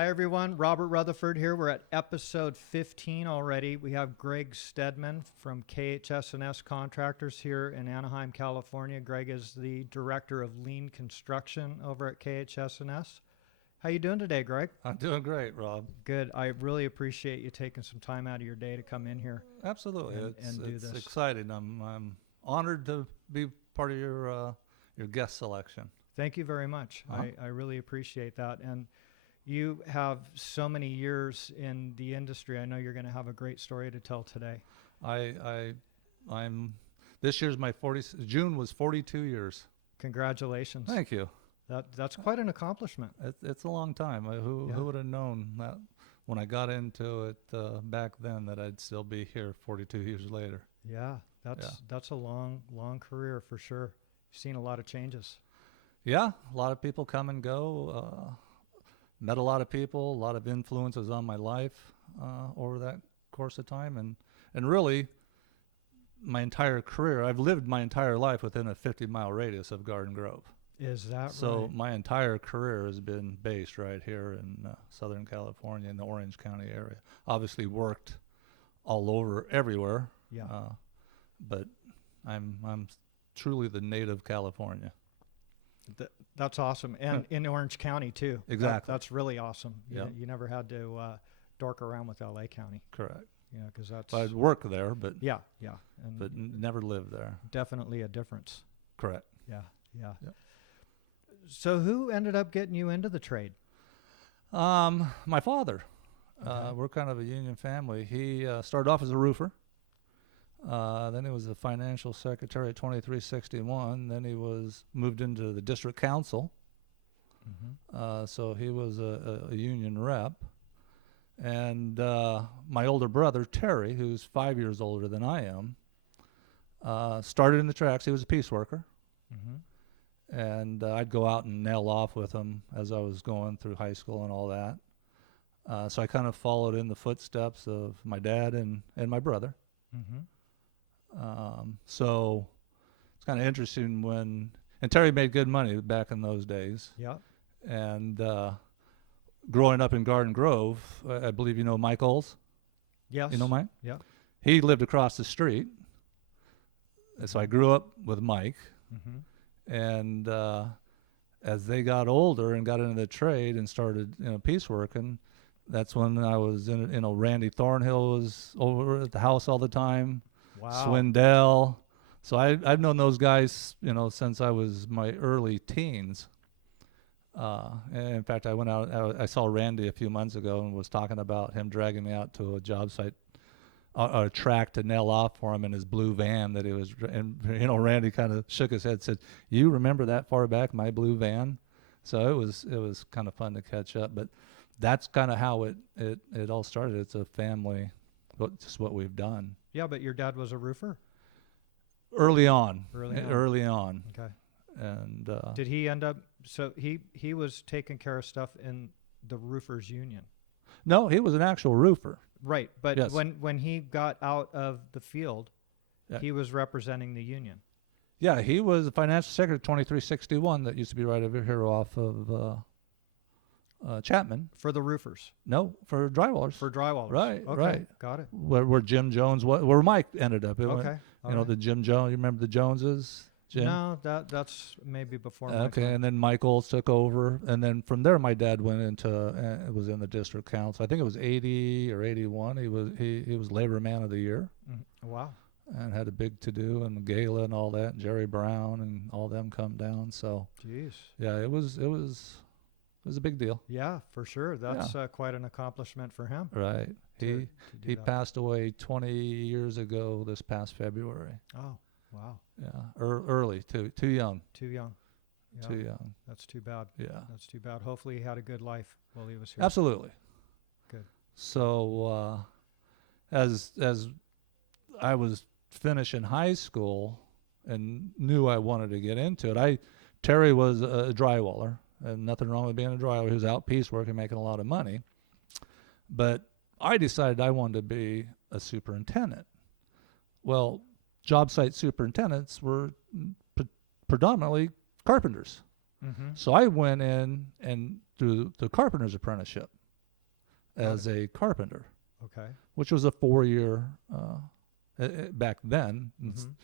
Hi, everyone. Robert Rutherford here. We're at episode 15 already. We have Greg Stedman from Khs&S Contractors here in Anaheim, California. Greg is the director of lean construction over at Khs&S. How you doing today, Greg? I'm doing great, Rob. Good. I really appreciate you taking some time out of your day to come in here. Absolutely, and do it's this. exciting. I'm honored to be part of your guest selection. Thank you very much. I really appreciate that. And you have so many years in the industry. I know you're going to have a great story to tell today. I'm this year's my 40. June was 42 years. Congratulations. Thank you. That's quite an accomplishment. It's a long time. Who would have known that when I got into it back then that I'd still be here 42 years later? Yeah, that's a long career for sure. You've seen a lot of changes. Yeah, a lot of people come and go. Met a lot of people, a lot of influences on my life over that course of time, and really my entire career. I've lived my entire life within a 50-mile radius of Garden Grove. Is that so right? My entire career has been based right here in Southern California in the Orange County area. Obviously worked all over, everywhere. Yeah. But I'm truly the native California. That's awesome. And in Orange County too. Exactly. That's really awesome. Yeah. You never had to dork around with LA County. Correct. Yeah, because that's. I worked there, but Yeah. And but never lived there. definitely a difference. Correct. Yeah. Yep. So who ended up getting you into the trade? My father. Okay. We're kind of a union family. He started off as a roofer. Then he was a financial secretary at 2361. Then he was moved into the district council. Mm-hmm. So he was a union rep. And my older brother, Terry, who's 5 years older than I am, started in the tracks. He was a piece worker. Mm-hmm. And I'd go out and nail off with him as I was going through high school and all that. So I kind of followed in the footsteps of my dad and my brother. Mm-hmm. So it's kind of interesting and Terry made good money back in those days. Yeah. And growing up in Garden Grove, I believe you know Mike Oles? Yes. You know Mike? Yeah. He lived across the street. And so I grew up with Mike. Mm-hmm. And as they got older and got into the trade and started pieceworking, that's when I was in, Randy Thornhill was over at the house all the time. Wow. Swindell. So I've known those guys, since I was my early teens. And in fact, I saw Randy a few months ago and was talking about him dragging me out to a job site, a track to nail off for him in his blue van that he was, and Randy kind of shook his head, said, "You remember that far back, my blue van?" So it was kind of fun to catch up, but that's kind of how it all started. It's a family, just what we've done. Yeah, but your dad was a roofer? Early on. Okay. And did he end up, so he was taking care of stuff in the roofers union? No, he was an actual roofer. Right, but yes. when he got out of the field, Yeah. he was representing the union. Yeah, he was the financial secretary at 2361 that used to be right over here off of Chapman. For the roofers? No, for drywallers. For drywallers. Right, Okay, right. got it. Where Jim Jones, where Mike ended up. Okay. The Jim Jones, you remember the Joneses? Jim? No, that's maybe before. Okay, and then Mike Oles took over, and then from there, my dad went into was in the district council. I think it was 80 or 81. He was Labor Man of the Year. Wow. And had a big to do and gala and all that. And Jerry Brown and all them come down. So, jeez. Yeah, it was a big deal. Yeah, for sure. That's quite an accomplishment for him. Right. To he passed away 20 years ago this past February. Oh. Wow. Yeah, early, too young. Too young. Yeah. Too young. That's too bad. Yeah. That's too bad. Hopefully he had a good life while he was here. Absolutely. Good. So as I was finishing high school and knew I wanted to get into it, Terry was a drywaller, and nothing wrong with being a drywaller. He was out piecework and making a lot of money. But I decided I wanted to be a superintendent. Well, job site superintendents were predominantly carpenters. Mm-hmm. So I went in and through the carpenter's apprenticeship. as a carpenter, Okay. which was a 4-year, back then, in Mhm.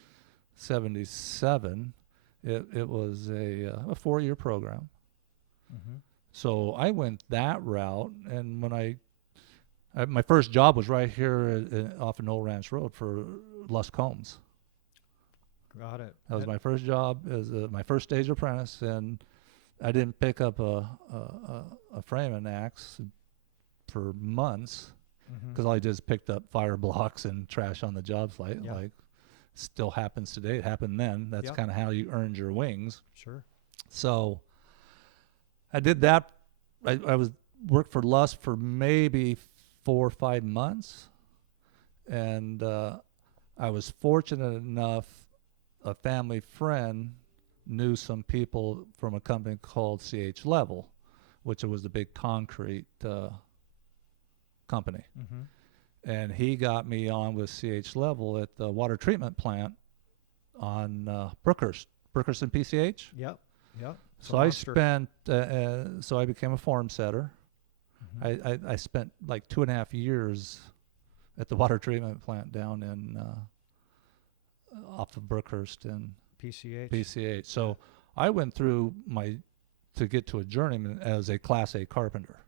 77, it was a 4-year program. Mhm. So I went that route, and when my first job was right here off of Knoll Ranch Road for Lusk Combs. Got it. That was my first job as my first stage apprentice, and I didn't pick up a framing axe for months Mhm. because I just picked up fire blocks and trash on the job site. Yeah. Like still happens today. It happened then. That's Yep. kind of how you earned your wings. Sure. So I did that. I was worked for Lusk for maybe 4 or 5 months, and I was fortunate enough. A family friend knew some people from a company called CH Level, which was the big concrete company. Mhm. And he got me on with CH Level at the water treatment plant on Brookhurst and PCH. Yep. Yep. It's a So I monster. spent, so I became a form setter. Mhm. I spent like 2.5 years at the water treatment plant down in off of Brookhurst and PCH. PCH. So I went through to get to a journeyman as a Class A carpenter.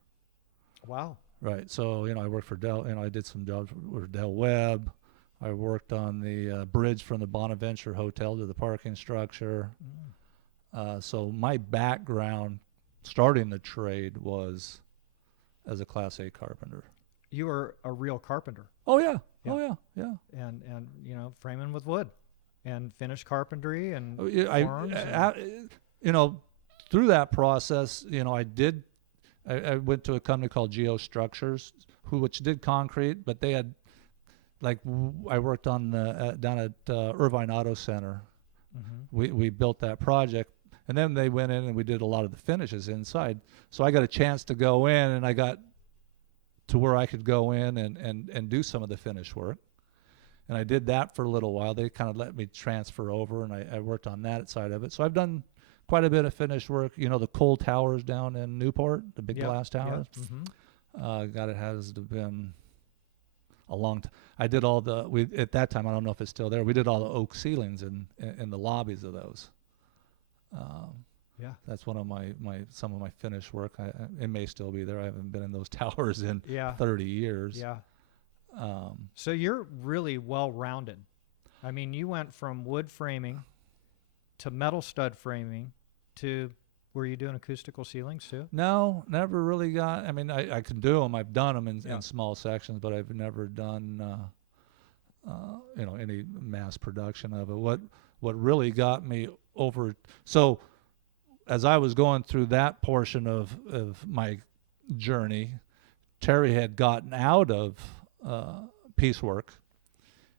Wow. Right. So, I worked for Dell, I did some jobs for Del Webb. I worked on the bridge from the Bonaventure Hotel to the parking structure. Mm. So my background starting the trade was as a Class A carpenter. You were a real carpenter. Oh, yeah. Yeah. Oh, yeah. Yeah. And framing with wood and finished carpentry and Oh, yeah, forms. through that process, I went to a company called Geostructures, which did concrete, but they had, I worked on down at Irvine Auto Center. Mhm. We built that project, and then they went in and we did a lot of the finishes inside. So I got a chance to go in, and I got to where I could go in and do some of the finish work. And I did that for a little while. They kind of let me transfer over, and I worked on that side of it. So I've done quite a bit of finish work. The coal towers down in Newport, the big glass towers. Yeah. Mhm. God, it has been a long time. I did at that time, I don't know if it's still there, we did all the oak ceilings in the lobbies of those. Yeah. That's one of some of my finish work. It may still be there. I haven't been in those towers in Yeah. 30 years. Yeah. So you're really well-rounded. I mean, you went from wood framing to metal stud framing to, were you doing acoustical ceilings too? No, never really got. I mean, I can do them. I've done them Yeah. in small sections, but I've never done any mass production of it. What really got me over? So as I was going through that portion of my journey, Terry had gotten out of piecework,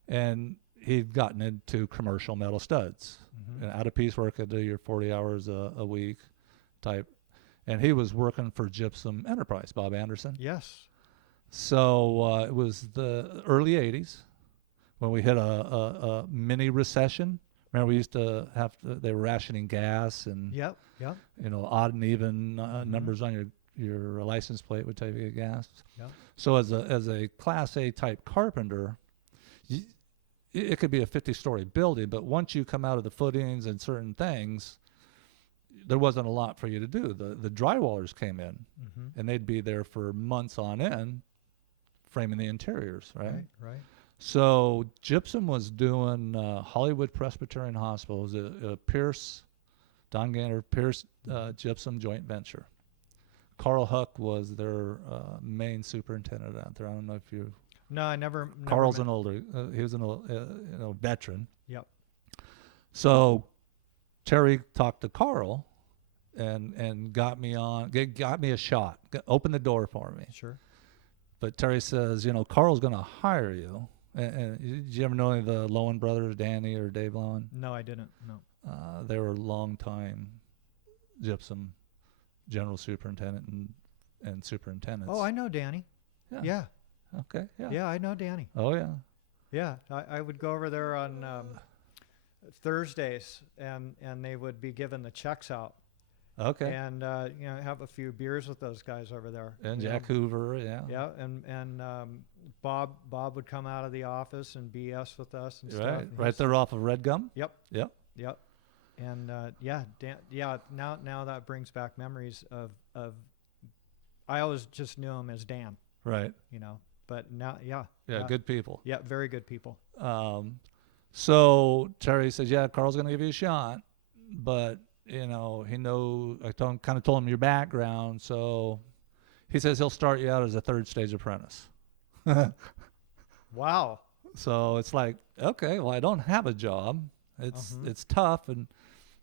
and he'd gotten into commercial metal studs. Mhm. And out of piecework, I'd do your 40 hours a week type. And he was working for Gypsum Enterprise, Bob Anderson. Yes. So it was the early 80s when we hit a mini recession. Remember, we used to they were rationing gas and, Yep. Yep. odd and even Mhm. numbers on your license plate would tell you get gas. Yep. So as a Class A type carpenter, it could be a 50-story building, but once you come out of the footings and certain things, there wasn't a lot for you to do. The drywallers came in, Mhm. and they'd be there for months on end, framing the interiors, right? Right. So Gypsum was doing Hollywood Presbyterian Hospital. It was a Pierce, Don Gander, Pierce Gypsum joint venture. Carl Huck was their main superintendent out there. I don't know if you. No, I never. Carl's met. an older. He was an veteran. Yep. So Terry talked to Carl, and got me a shot. Opened the door for me. Sure. But Terry says, Carl's going to hire you. And did you ever know any of the Lowen brothers, Danny or Dave Lowen? No, I didn't. No. They were long-time Gypsum general superintendent and superintendents. Oh, I know Danny. Yeah. Yeah. Okay. Yeah. Yeah, I know Danny. Oh, yeah. Yeah, I would go over there on Thursdays, and they would be giving the checks out. Okay. and have a few beers with those guys over there. And you know. Jack Hoover, yeah. Yeah, and Bob would come out of the office and BS with us and stuff. Right, And right he's- there off of Red Gum. Yep. Yep. Yep. And Dan, now that brings back memories of I always just knew him as Dan, Right. but now Yeah, good people. Yeah, very good people. So Terry says, yeah, Carl's going to give you a shot, but he I kind of told him your background. So he says he'll start you out as a third stage apprentice. Wow. So it's like, okay, well, I don't have a job. It's tough. And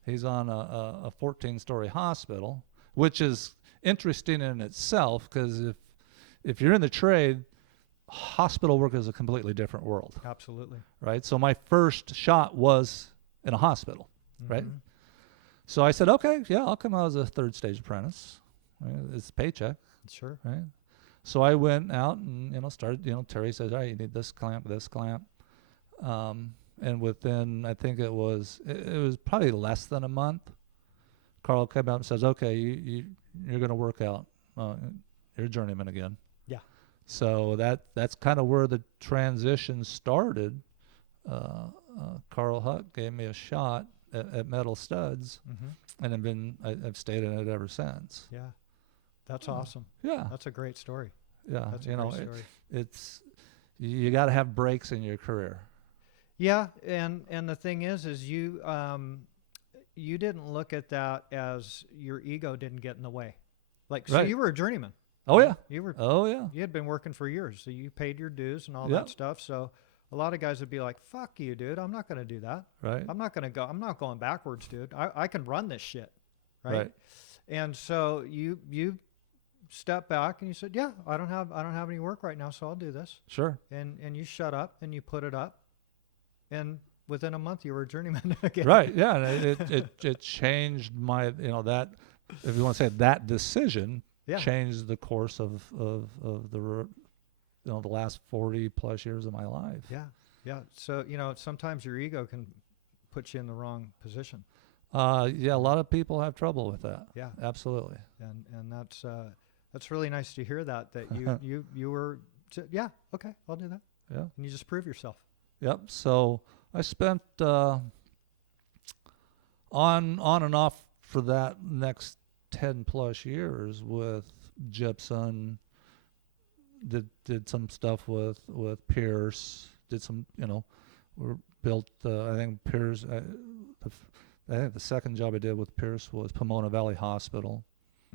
he's on a 14-story hospital, which is interesting in itself, because if you're in the trade, hospital work is a completely different world. Absolutely. Right. So my first shot was in a hospital. Right. Mhm. So I said, okay, yeah, I'll come out as a third stage apprentice. It's a paycheck. Sure. Right. So I went out and, started, Terry says, all right, you need this clamp. And within, I think it was probably less than a month, Carl came out and says, okay, you're going to work out. You're a journeyman again. Yeah. So that's kind of where the transition started. Carl Huck gave me a shot at metal studs, Mm-hmm. and I've stayed in it ever since. Yeah. That's awesome. Yeah. That's a great story. Yeah. That's a great story. It's you got to have breaks in your career. Yeah, and the thing is you didn't look at that as your ego didn't get in the way. Like, so Right. you were a journeyman. Oh yeah. You had been working for years, so you paid your dues and all Yeah. that stuff. So a lot of guys would be like, "Fuck you, dude. I'm not going to do that. Right. I'm not going backwards, dude. I can run this shit." Right. And so you stepped back and you said, "Yeah, I don't have any work right now, so I'll do this." Sure. And you shut up and you put it up. And within a month, you were a journeyman again. Right. Yeah. And it changed my, that, if you want to say it, that decision Yeah. changed the course of the last 40 plus years of my life. Yeah. Yeah. So, sometimes your ego can put you in the wrong position. Yeah. A lot of people have trouble with that. Yeah. Absolutely. And that's really nice to hear that you were, yeah, okay, I'll do that. Yeah. And you just prove yourself. Yep. So I spent on and off for that next 10 plus years with gypsum. Did some stuff with Pierce. Did some, we built. I think Pierce. I think the second job I did with Pierce was Pomona Valley Hospital.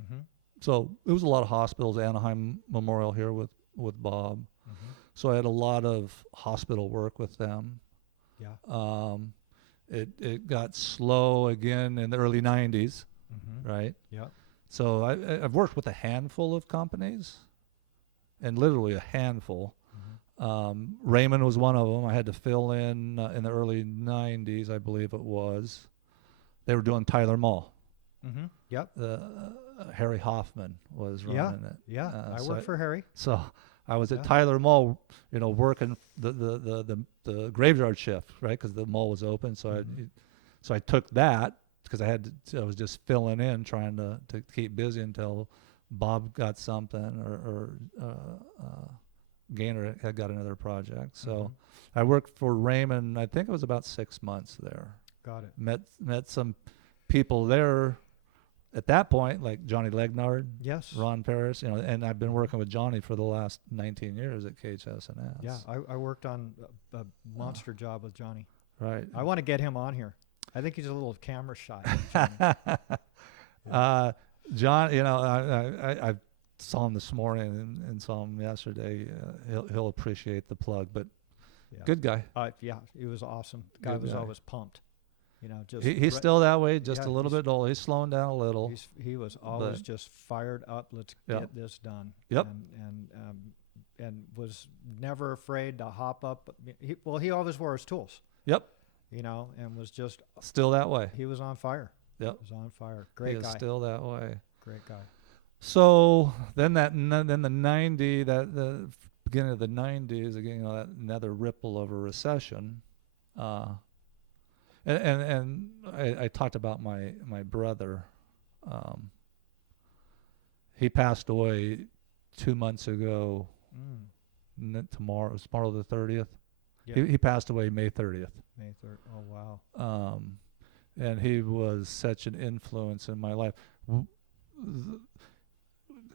Mm-hmm. So it was a lot of hospitals. Anaheim Memorial here with Bob. Mm-hmm. So I had a lot of hospital work with them. Yeah. It got slow again in the early 90s, Mm-hmm. right? Yeah. So I've worked with a handful of companies, and literally a handful. Mm-hmm. Raymond was one of them. I had to fill in the early 90s, I believe it was. They were doing Tyler Mall. Mm-hmm. Yep. Harry Hoffman was running it. Yeah. I worked for Harry. So I was at Yeah. Tyler Mall, working the graveyard shift, right? Because the mall was open. So Mhm. I took that because I was just filling in, trying to keep busy until Bob got something or Gaynor had got another project. So Mhm. I worked for Raymond. I think it was about 6 months there. Got it. Met some people there at that point, like Johnny Legnard, Yes. Ron Paris, and I've been working with Johnny for the last 19 years at Khs&S. Yeah. I worked on a monster job with Johnny. Right. I want to get him on here. I think he's a little camera shy. John, I saw him this morning and saw him yesterday. He'll appreciate the plug, but Yeah. good guy. Yeah, he was awesome. The guy Good was guy. always pumped. Just He's still that way, just yeah, a little bit old. He's slowing down a little. he was always but- just fired up. Let's Yep. get this done. Yep. And was never afraid to hop up. He always wore his tools. Yep. And was just Still that way. he was on fire. Yep. Was on fire. He Great is guy. still that way. Great guy. So then the beginning of the 90s, again, that another ripple of a recession. And I talked about my brother He passed away 2 months ago. Tomorrow the 30th. Yeah. He passed away May 30th. May 3rd. Oh, wow. And he was such an influence in my life.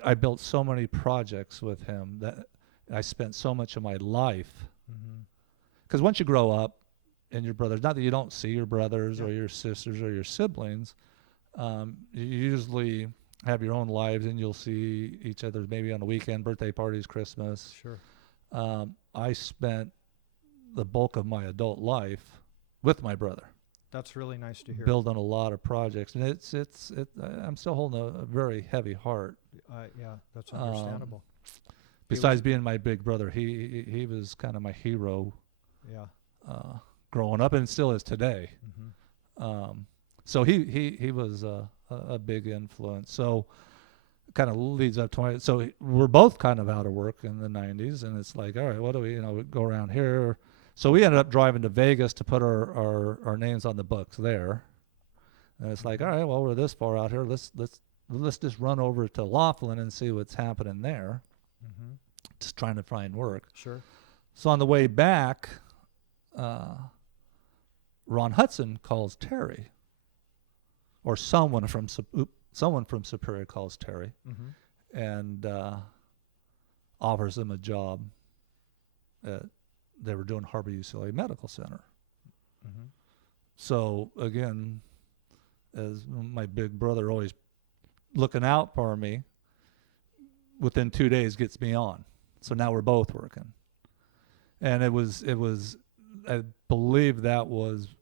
I built so many projects with him that I spent so much of my life. Because once you grow up, and your brothers, not that you don't see your brothers or your sisters or your siblings, you usually have your own lives, and you'll see each other maybe on a weekend, birthday parties, Christmas. Sure. I spent the bulk of my adult life with my brother. That's really nice to hear. Building a lot of projects, and I'm still holding a very heavy heart. Yeah, that's understandable. Besides being my big brother, he was kind of my hero. Yeah. Growing up, and still is today. So he was a big influence. So kind of leads up to so we're both kind of out of work in the 90s, and it's like, all right, what do we go around here? So we ended up driving to Vegas to put our names on the books there. And it's like, all right, well, we're this far out here. Let's just run over to Laughlin and see what's happening there. Just trying to find work. Sure. So on the way back, Ron Hudson calls Terry, or someone from Superior calls Terry, and offers him a job they were doing Harbor UCLA Medical Center. So again, as my big brother always looking out for me, within 2 days gets me on. So now we're both working, and it was I believe that was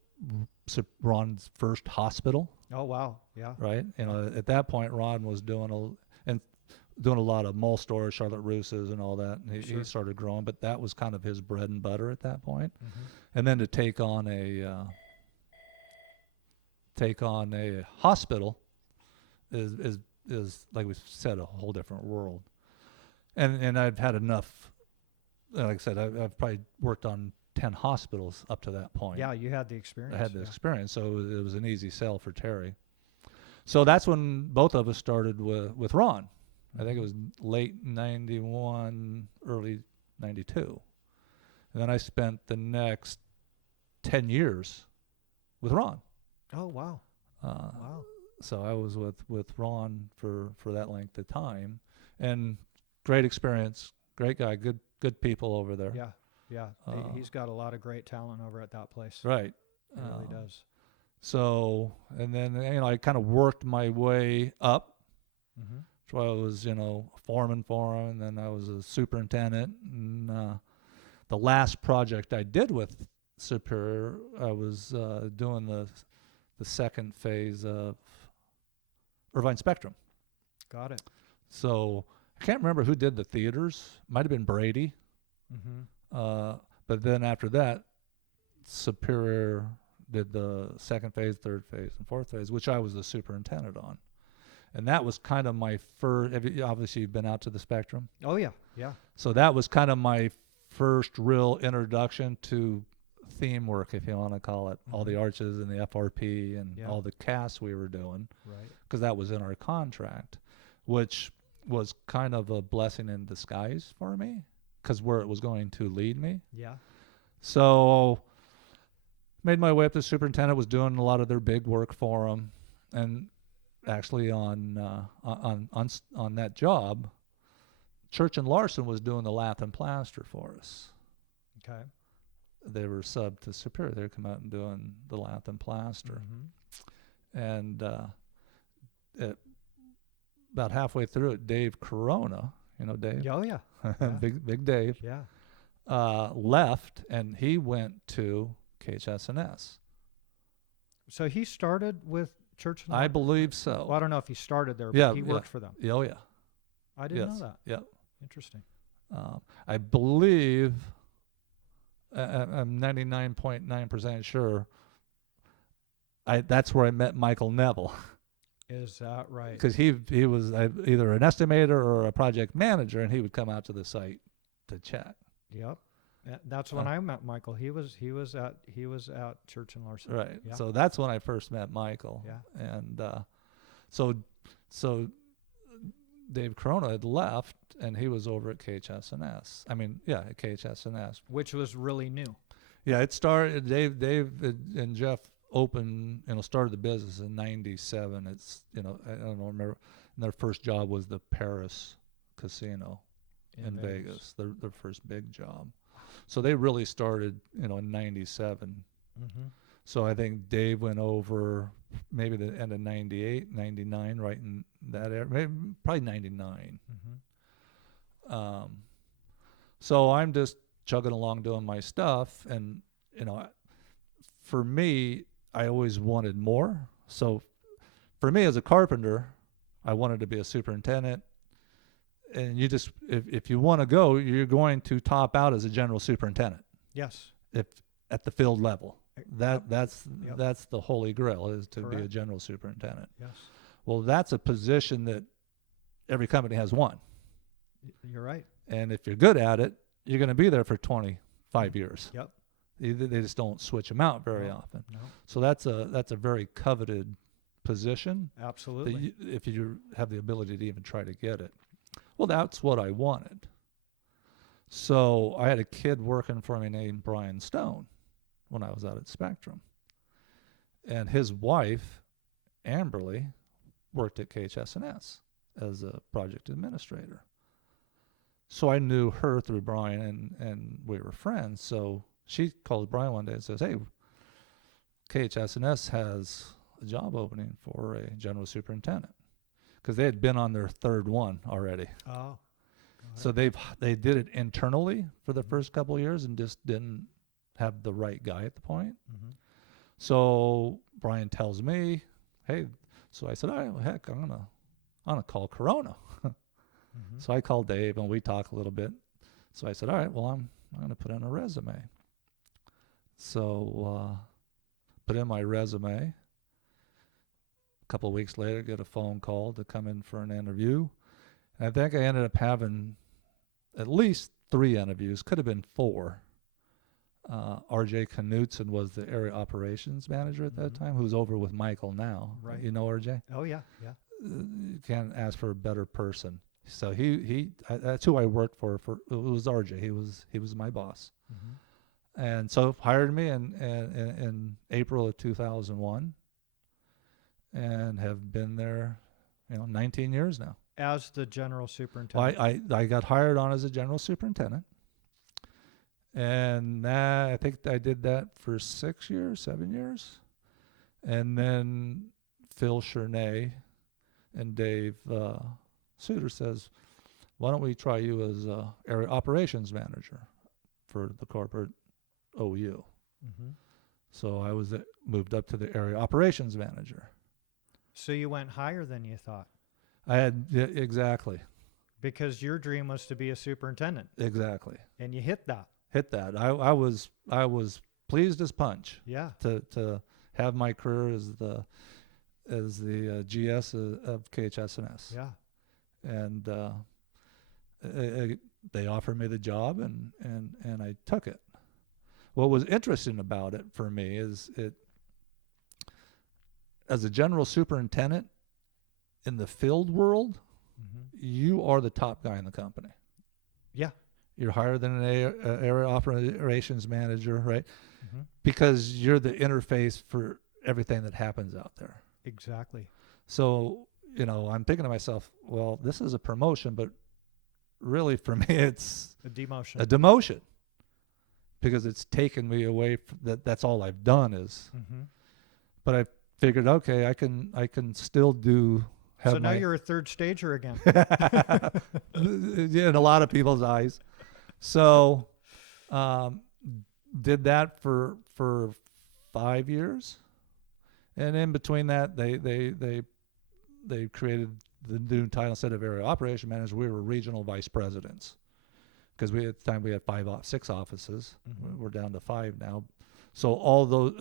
Ron's first hospital. Oh, wow. Yeah. Right. At that point, Ron was doing a lot of mall stores, Charlotte Russes, and all that. And he started growing, but that was kind of his bread and butter at that point. And then to take on a hospital is like we said, a whole different world. And I've had enough. Like I said, I've probably worked on 10 hospitals up to that point. Yeah, you had the experience. I had the experience, so it was an easy sell for Terry. So that's when both of us started with Ron. I think it was late 91, early 92. And then I spent the next 10 years with Ron. Oh, wow. Wow. So I was with Ron for that length of time. And great experience, great guy, good people over there. Yeah. Yeah, he's got a lot of great talent over at that place. Right. He really does. So, and then, I kind of worked my way up. So I was, foreman for him, and then I was a superintendent. And the last project I did with Superior, I was doing the second phase of Irvine Spectrum. Got it. So I can't remember who did the theaters. Might have been Brady. But then after that, Superior did the second phase, third phase, and fourth phase, which I was the superintendent on. And that was kind of my first, obviously you've been out to the Spectrum. Oh, yeah, yeah. So that was kind of my first real introduction to theme work, if you want to call it, all the arches and the FRP and all the casts we were doing. Right. Because that was in our contract, which was kind of a blessing in disguise for me, because where it was going to lead me. Yeah. So made my way up to superintendent, was doing a lot of their big work for them. And actually on that job, Church and Larson was doing the lath and plaster for us. Okay. They were sub to Superior. They would come out and doing the lath and plaster. And about halfway through it, Dave Corona, Dave? Oh, yeah. Big Dave. Yeah. Left, and he went to Khs&S. So he started with Church and I believe so. Well, I don't know if he started there, but he worked for them. Oh, yeah. I didn't know that. Yeah. Interesting. I believe, I'm 99.9% sure, that's where I met Michael Neville. Is that right? Because he was either an estimator or a project manager, and he would come out to the site to chat. Yep. That's when I met Michael. He was at Church and Larson. Right. Yeah. So that's when I first met Michael. Yeah. And so so Dave Corona had left, and he was over at Khs&S. I mean, yeah, at Khs&S. Which was really new. Yeah, it started. Dave and Jeff opened, started the business in '97. It's, I don't know, remember. And their first job was the Paris Casino in Vegas. Their first big job. So they really started, in '97. Mm-hmm. So I think Dave went over maybe the end of '98, '99, right in that area, maybe probably '99. Mm-hmm. So I'm just chugging along doing my stuff, and for me, I always wanted more. So for me as a carpenter, I wanted to be a superintendent. And you just, if you want to go, you're going to top out as a general superintendent. Yes. If at the field level, that's the holy grail, is to Correct. be a general superintendent. Yes. Well, that's a position that every company has one. You're right. And if you're good at it, you're going to be there for 25 years. Yep. They just don't switch them out very often. No. So that's a very coveted position. Absolutely. If you have the ability to even try to get it. Well, that's what I wanted. So I had a kid working for me named Brian Stone when I was out at Spectrum. And his wife, Amberly, worked at Khs&S as a project administrator. So I knew her through Brian, and we were friends. So she called Brian one day and says, "Hey, Khs&S has a job opening for a general superintendent," because they had been on their third one already. Oh. So they did it internally for the first couple of years and just didn't have the right guy at the point. Mm-hmm. So Brian tells me, "Hey," so I said, "All right, well, heck, I'm gonna call Corona." Mm-hmm. So I called Dave and we talked a little bit. So I said, "All right, well, I'm gonna put in a resume." So put in my resume. A couple of weeks later, get a phone call to come in for an interview. And I think I ended up having at least 3 interviews, could have been 4. RJ Knutson was the area operations manager at that time, who's over with Michael now. Right. You know RJ? Oh, yeah, yeah. You can't ask for a better person. So that's who I worked for. It was RJ. He was my boss. Mm-hmm. And so hired me in April of 2001, and have been there, 19 years now. As the general superintendent. Well, I got hired on as a general superintendent, and I think I did that for 7 years, and then Phil Chernay and Dave Suter says, "Why don't we try you as area operations manager for the corporate OU?" Mm-hmm. So I was moved up to the area operations manager. So you went higher than you thought. Exactly. Because your dream was to be a superintendent. Exactly. And you hit that. Hit that. I was pleased as punch. Yeah. To have my career as the GS of Khs&S. Yeah. And they offered me the job, and I took it. What was interesting about it for me is as a general superintendent in the field world, you are the top guy in the company. Yeah. You're higher than an area operations manager, right? Mm-hmm. Because you're the interface for everything that happens out there. Exactly. So, I'm thinking to myself, well, this is a promotion, but really for me, it's a demotion. A demotion. Because it's taken me away from that's all I've done is. Mm-hmm. But I figured, okay, I can still do. So now you're a third stager again. Yeah, in a lot of people's eyes. So, did that for 5 years, and in between that, they created the new title. Instead of area operation manager, we were regional vice presidents, because at the time we had 6 offices. Mm-hmm. We're down to 5 now. So all those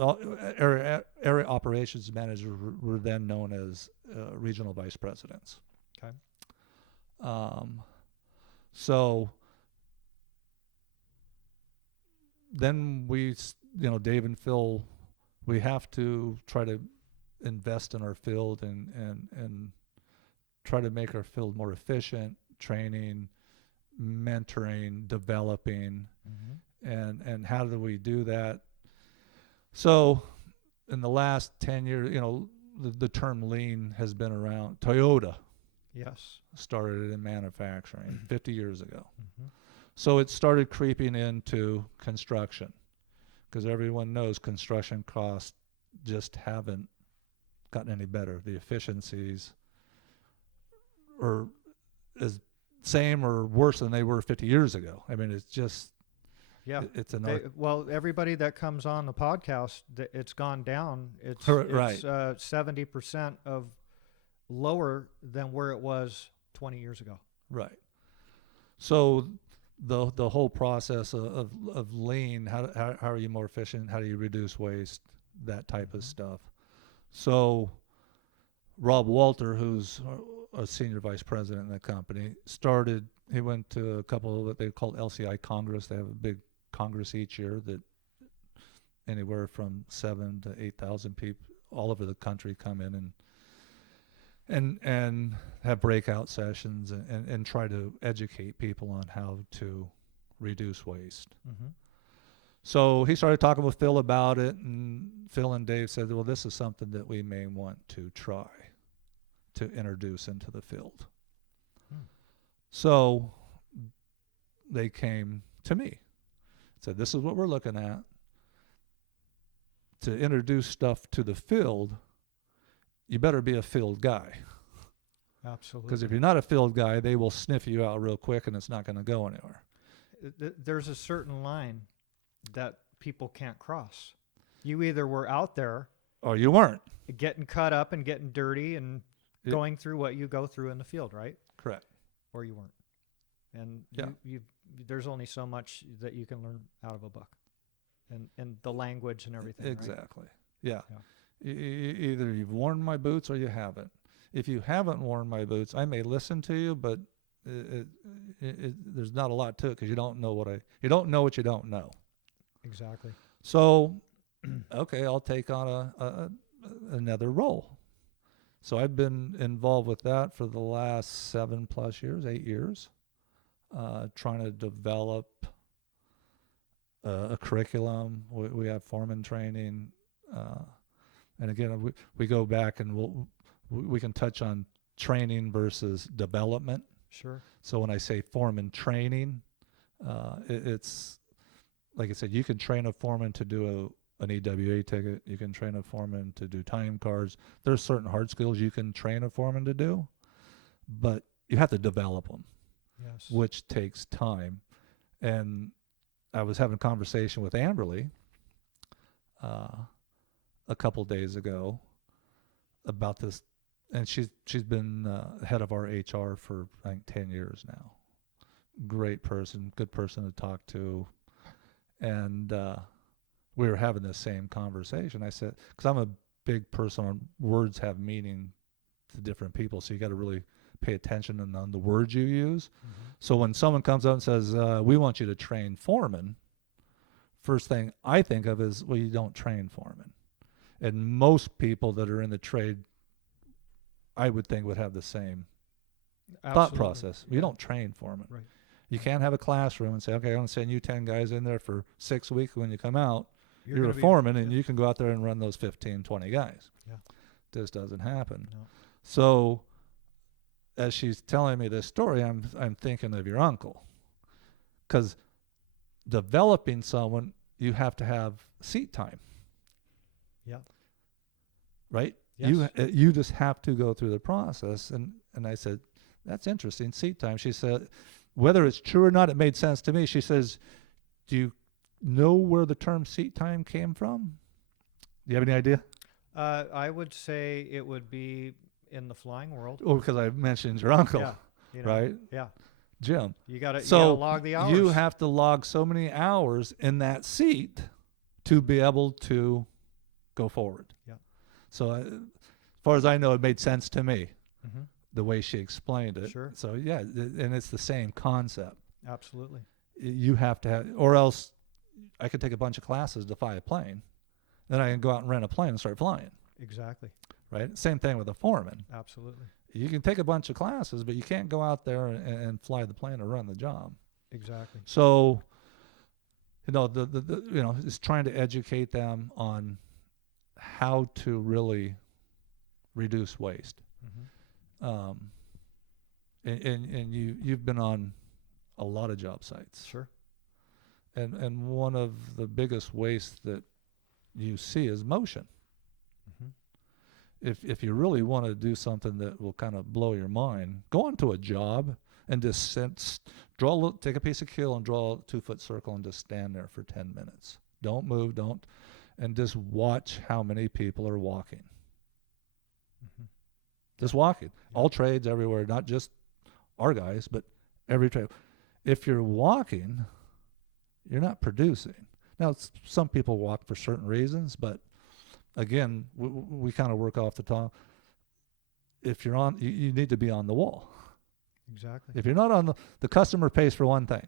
area operations managers were then known as regional vice presidents. Okay. So then Dave and Phil, we have to try to invest in our field and try to make our field more efficient, training, mentoring, developing, and how do we do that? So in the last 10 years, the term lean has been around. Toyota Yes. started it in manufacturing 50 years ago. So it started creeping into construction, because everyone knows construction costs just haven't gotten any better. The efficiencies are as same or worse than they were 50 years ago. I mean, it's just, it's an art. Well, everybody that comes on the podcast, it's gone down. It's Right. 70% of lower than where it was 20 years ago. Right. So the whole process of lean, how are you more efficient? How do you reduce waste? That type of stuff. So Rob Walter, who's a senior vice president in the company, he went to a couple of what they call LCI Congress. They have a big Congress each year that anywhere from 7,000 to 8,000 people all over the country come in and have breakout sessions and try to educate people on how to reduce waste. So he started talking with Phil about it, and Phil and Dave said, well, this is something that we may want to try to introduce into the field. So they came to me, said, this is what we're looking at. To introduce stuff to the field, you better be a field guy. Absolutely. Because if you're not a field guy, they will sniff you out real quick and it's not going to go anywhere. There's a certain line that people can't cross. You either were out there or you weren't. Getting cut up and getting dirty and going through what you go through in the field, right? Correct. Or you weren't. And there's only so much that you can learn out of a book, and the language and everything. Exactly. Right? Yeah. Either you've worn my boots or you haven't. If you haven't worn my boots, I may listen to you, but there's not a lot to it because you don't know what you don't know. Exactly. So, okay, I'll take on another role. So I've been involved with that for the last 8 years, trying to develop a curriculum. We have foreman training, and again, we go back and we can touch on training versus development. Sure. So when I say foreman training, it's like I said, you can train a foreman to do an EWA ticket. You can train a foreman to do time cards. There's certain hard skills you can train a foreman to do, but you have to develop them, which takes time. And I was having a conversation with Amberly a couple days ago about this, and she's been head of our HR for I think 10 years now. Great person, good person to talk to, and we were having the same conversation. I said, because I'm a big person on words have meaning to different people, so you got to really pay attention on the words you use. So when someone comes up and says, we want you to train foremen, first thing I think of is, well, you don't train foremen. And most people that are in the trade, I would think, would have the same thought process. You don't train foremen. Right. You can't have a classroom and say, okay, I'm going to send you 10 guys in there for 6 weeks. When you come out, you're a foreman, and you can go out there and run those 15, 20 guys. Yeah. This doesn't happen. No. So as she's telling me this story, I'm thinking of your uncle, because developing someone, you have to have seat time. Yeah. Right? Yes. You just have to go through the process. And I said, that's interesting, seat time. She said, whether it's true or not, it made sense to me. She says, do you know where the term seat time came from? Do you have any idea? I would say it would be in the flying world. Oh, because I mentioned your uncle, Yeah. right? Yeah. Jim. You got to So log the hours. you have to log so many hours in that seat to be able to go forward. Yeah. So as far as I know, it made sense to me, Mm-hmm. the way she explained it. Sure. So yeah, and it's the same concept. Absolutely. You have to have, or else I could take a bunch of classes to fly a plane, then I can go out and rent a plane and start flying. Exactly. Right? Same thing with a foreman. Absolutely. You can take a bunch of classes, but you can't go out there and fly the plane or run the job. Exactly. So, it's trying to educate them on how to really reduce waste. Mm-hmm. And you've been on a lot of job sites. Sure. And one of the biggest wastes that you see is motion. Mm-hmm. If you really want to do something that will kind of blow your mind, go onto a job and just take a piece of keel and draw a 2-foot circle and just stand there for 10 minutes. Don't move, and just watch how many people are walking. Mm-hmm. Just walking. Yeah. All trades everywhere, not just our guys, but every trade. If you're walking, you're not producing. Now, some people walk for certain reasons, but again, we kind of work off the top. If you're on, you need to be on the wall. Exactly. If you're not on the customer pays for one thing,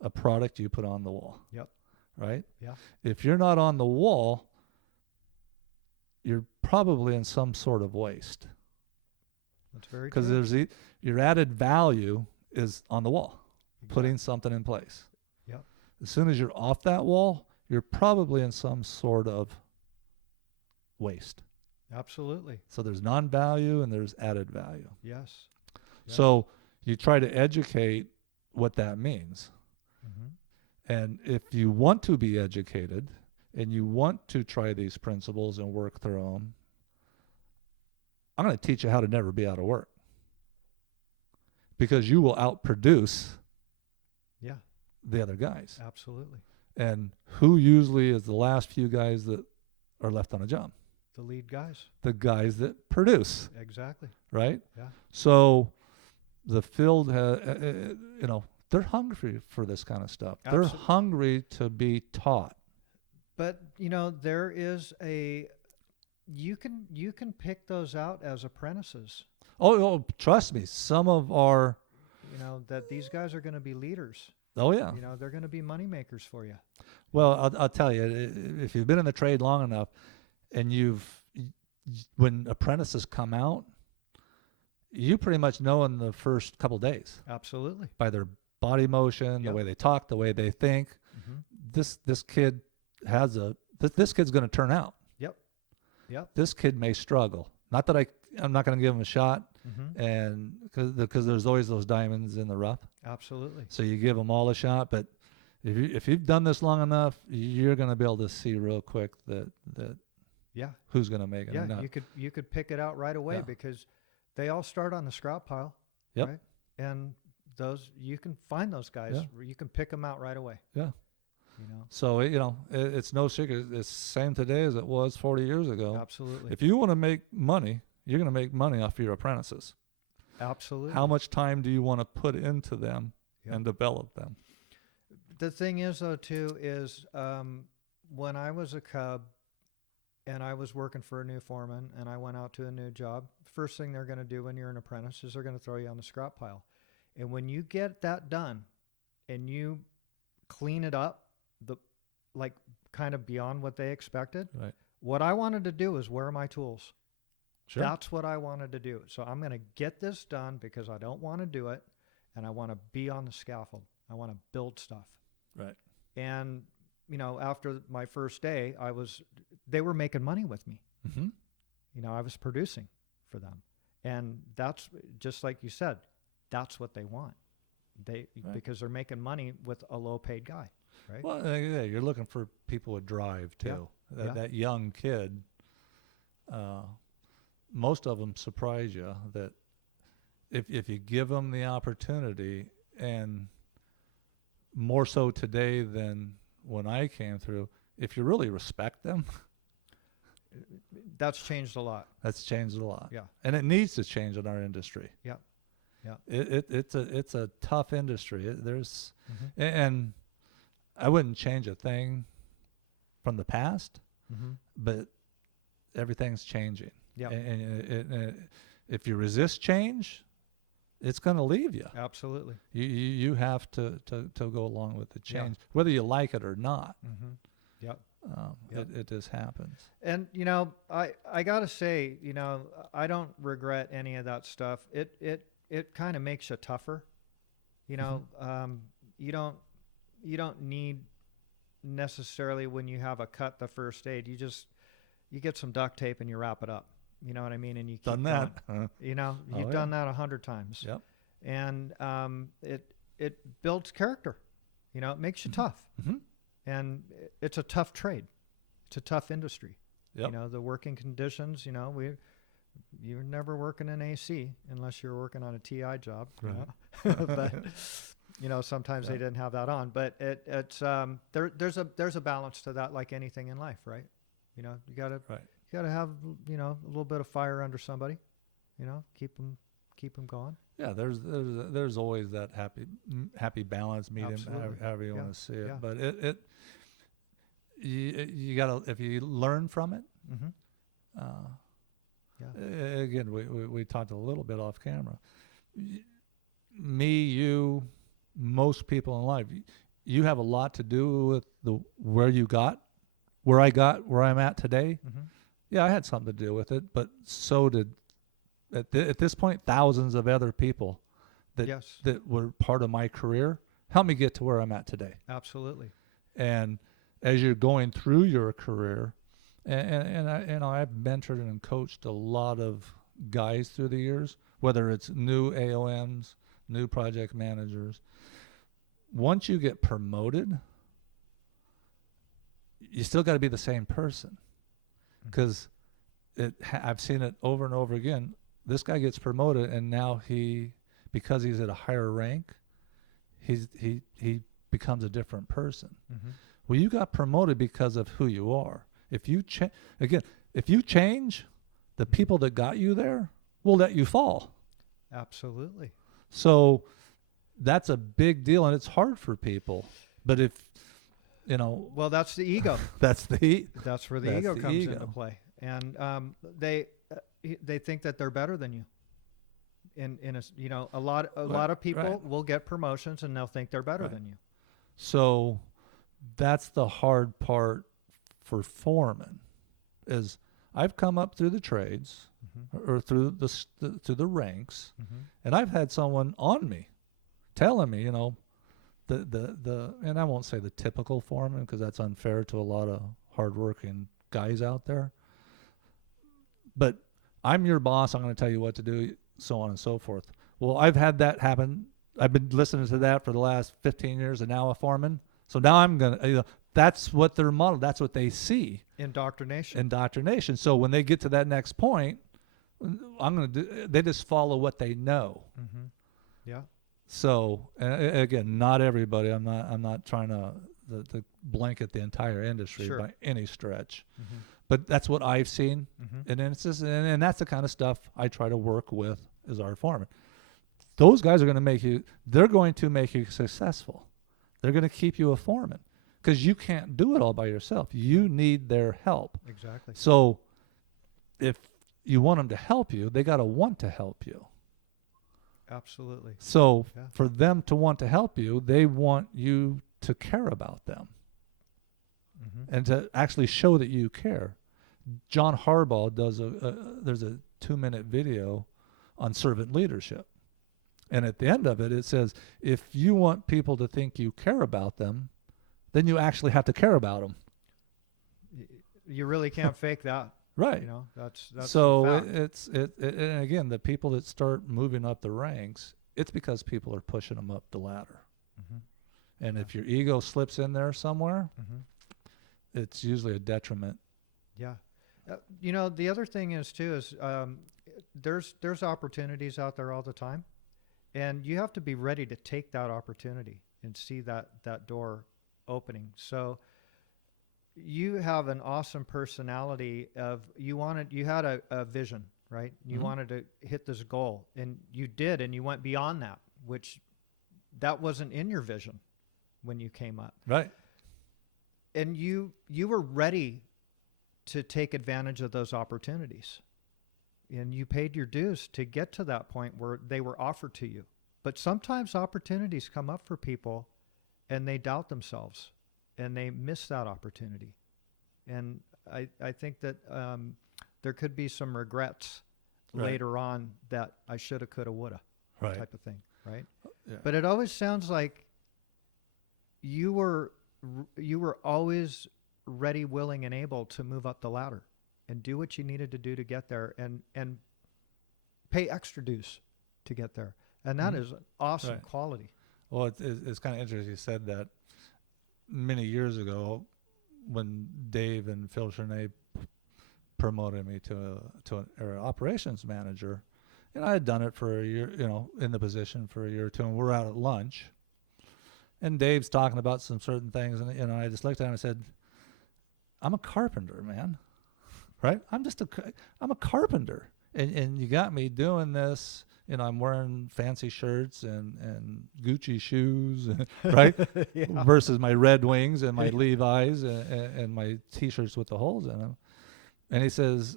a product you put on the wall. Yep. Right? Yeah. If you're not on the wall, you're probably in some sort of waste. That's very true. Because your added value is on the wall, putting something in place. Yep. As soon as you're off that wall, you're probably in some sort of waste. Absolutely. So there's non-value and there's added value. Yes. So you try to educate what that means. Mm-hmm. And if you want to be educated and you want to try these principles and work through them, I'm going to teach you how to never be out of work. Because you will outproduce the other guys. Absolutely. And who usually is the last few guys that are left on a job? The lead guys. The guys that produce. Exactly. Right? Yeah. So the field, they're hungry for this kind of stuff. Absolutely. They're hungry to be taught. But, there is you can pick those out as apprentices. Oh, trust me. Some of our... that these guys are going to be leaders. Oh, yeah. They're going to be money makers for you. Well, I'll tell you, if you've been in the trade long enough and when apprentices come out, you pretty much know in the first couple days. Absolutely. By their body motion, the way they talk, the way they think. Mm-hmm. This kid this kid's going to turn out. Yep. This kid may struggle. Not that I'm not going to give him a shot, Mm-hmm. and because there's always those diamonds in the rough. Absolutely. So you give them all a shot, but if you've done this long enough, you're going to be able to see real quick that who's going to make it. Yeah, or not. you could pick it out right away because they all start on the scrap pile. Yep. Right? And you can find those guys. Yeah. You can pick them out right away. Yeah. So it's no secret. It's the same today as it was 40 years ago. Absolutely. If you want to make money, you're going to make money off your apprentices. Absolutely. How much time do you want to put into them and develop them? The thing is, though, too, is when I was a cub and I was working for a new foreman and I went out to a new job, first thing they're going to do when you're an apprentice is they're going to throw you on the scrap pile. And when you get that done and you clean it up, kind of beyond what they expected, right. What I wanted to do is wear my tools. Sure. That's what I wanted to do. So I'm going to get this done because I don't want to do it, and I want to be on the scaffold. I want to build stuff. Right. And, after my first day, they were making money with me. Mm-hmm. I was producing for them. And that's, just like you said, that's what they want. Because they're making money with a low-paid guy, right? Well, you're looking for people with drive, too. That young kid, most of them surprise you that if you give them the opportunity, and more so today than when I came through, if you really respect them. That's changed a lot. That's changed a lot. Yeah. And it needs to change in our industry. Yeah. Yeah. It's a tough industry. And I wouldn't change a thing from the past, but everything's changing. Yeah. And if you resist change, it's going to leave you. Absolutely. You have to go along with the change, whether you like it or not. Mm-hmm. Yep. Yep. It just happens. And I gotta say, I don't regret any of that stuff. It kind of makes you tougher. You don't need necessarily, when you have a cut, the first aid. You get some duct tape and you wrap it up. You know what I mean? And you keep Done that. going. You've done that 100 times. Yep. And it builds character. It makes you tough. Mm-hmm. And it's a tough trade. It's a tough industry. Yep. The working conditions, you're never working in AC unless you're working on a TI job. Right. But sometimes they didn't have that on. But it's there's a balance to that, like anything in life, right? You gotta have a little bit of fire under somebody. Keep them going. Yeah, there's always that happy balance medium, however you want to see it. Yeah. But you gotta, if you learn from it. Again, we talked a little bit off camera. Me, you, most people in life, you have a lot to do with where I'm at today. Mm-hmm. Yeah, I had something to do with it, but so did at this point thousands of other people that were part of my career helped me get to where I'm at today. Absolutely. And as you're going through your career, and I've mentored and coached a lot of guys through the years, whether it's new AOMs, new project managers. Once you get promoted, you still got to be the same person, because I've seen it over and over again. This guy gets promoted, and now because he's at a higher rank, he becomes a different person. Mm-hmm. Well, you got promoted because of who you are. If you change, the people that got you there will let you fall. Absolutely. So that's a big deal, and it's hard for people. But if well, that's the ego. that's where the ego comes into play, and they think that they're better than you. A lot of people will get promotions and they'll think they're better than you. So that's the hard part for foreman, is I've come up through the trades, mm-hmm. or through the ranks, mm-hmm. and I've had someone on me telling me, and I won't say the typical foreman, because that's unfair to a lot of hardworking guys out there, but I'm your boss, I'm going to tell you what to do, so on and so forth. Well, I've had that happen. I've been listening to that for the last 15 years, and now a foreman. So now I'm going to, that's what their model, that's what they see. Indoctrination. So when they get to that next point, they just follow what they know. Mm-hmm. Yeah. So again, not everybody, I'm not trying to blanket the entire industry by any stretch. Mm-hmm. But that's what I've seen, mm-hmm. and then it's just, and that's the kind of stuff I try to work with as our foreman. Those guys are going to make you. They're going to make you successful. They're going to keep you a foreman, because you can't do it all by yourself. You need their help. Exactly. So if you want them to help you, they got to want to help you. Absolutely. So for them to want to help you, they want you to care about them, mm-hmm. and to actually show that you care. John Harbaugh does there's a 2-minute video on servant leadership. And at the end of it, it says, if you want people to think you care about them, then you actually have to care about them. You really can't fake that. Right. That's so and again, the people that start moving up the ranks, it's because people are pushing them up the ladder. Mm-hmm. And if your ego slips in there somewhere, mm-hmm. it's usually a detriment. Yeah. The other thing is too is there's opportunities out there all the time, and you have to be ready to take that opportunity and see that door opening. So you have an awesome personality you had a vision, right? You mm-hmm. wanted to hit this goal, and you did, and you went beyond that, which that wasn't in your vision when you came up. Right. And you were ready to take advantage of those opportunities, and you paid your dues to get to that point where they were offered to you. But sometimes opportunities come up for people and they doubt themselves and they miss that opportunity. And I think that there could be some regrets Right. later on that I shoulda, coulda, woulda Right. type of thing, right? Yeah. But it always sounds like you were always ready, willing, and able to move up the ladder and do what you needed to do to get there, and pay extra dues to get there. And that is an awesome Right. quality. Well, it's kind of interesting you said that. Many years ago, when Dave and Phil Chernay promoted me to an operations manager, and I had done it for a year, in the position for a year or two, and we're out at lunch, and Dave's talking about some certain things, and I just looked at him and I said, "I'm a carpenter, man, right? I'm a carpenter, and you got me doing this." I'm wearing fancy shirts and Gucci shoes, right? Yeah. Versus my Red Wings and my Levi's and my T-shirts with the holes in them. And he says,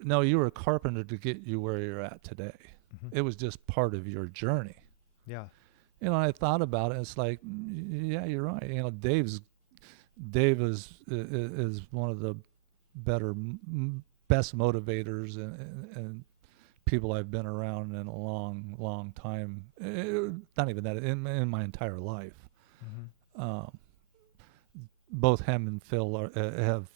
"No, you were a carpenter to get you where you're at today. Mhm. It was just part of your journey." Yeah. I thought about it. And it's like, yeah, you're right. Dave is one of the best motivators and people I've been around in a long, long time. Not even that, in my entire life. Mm-hmm. Both him and Phil have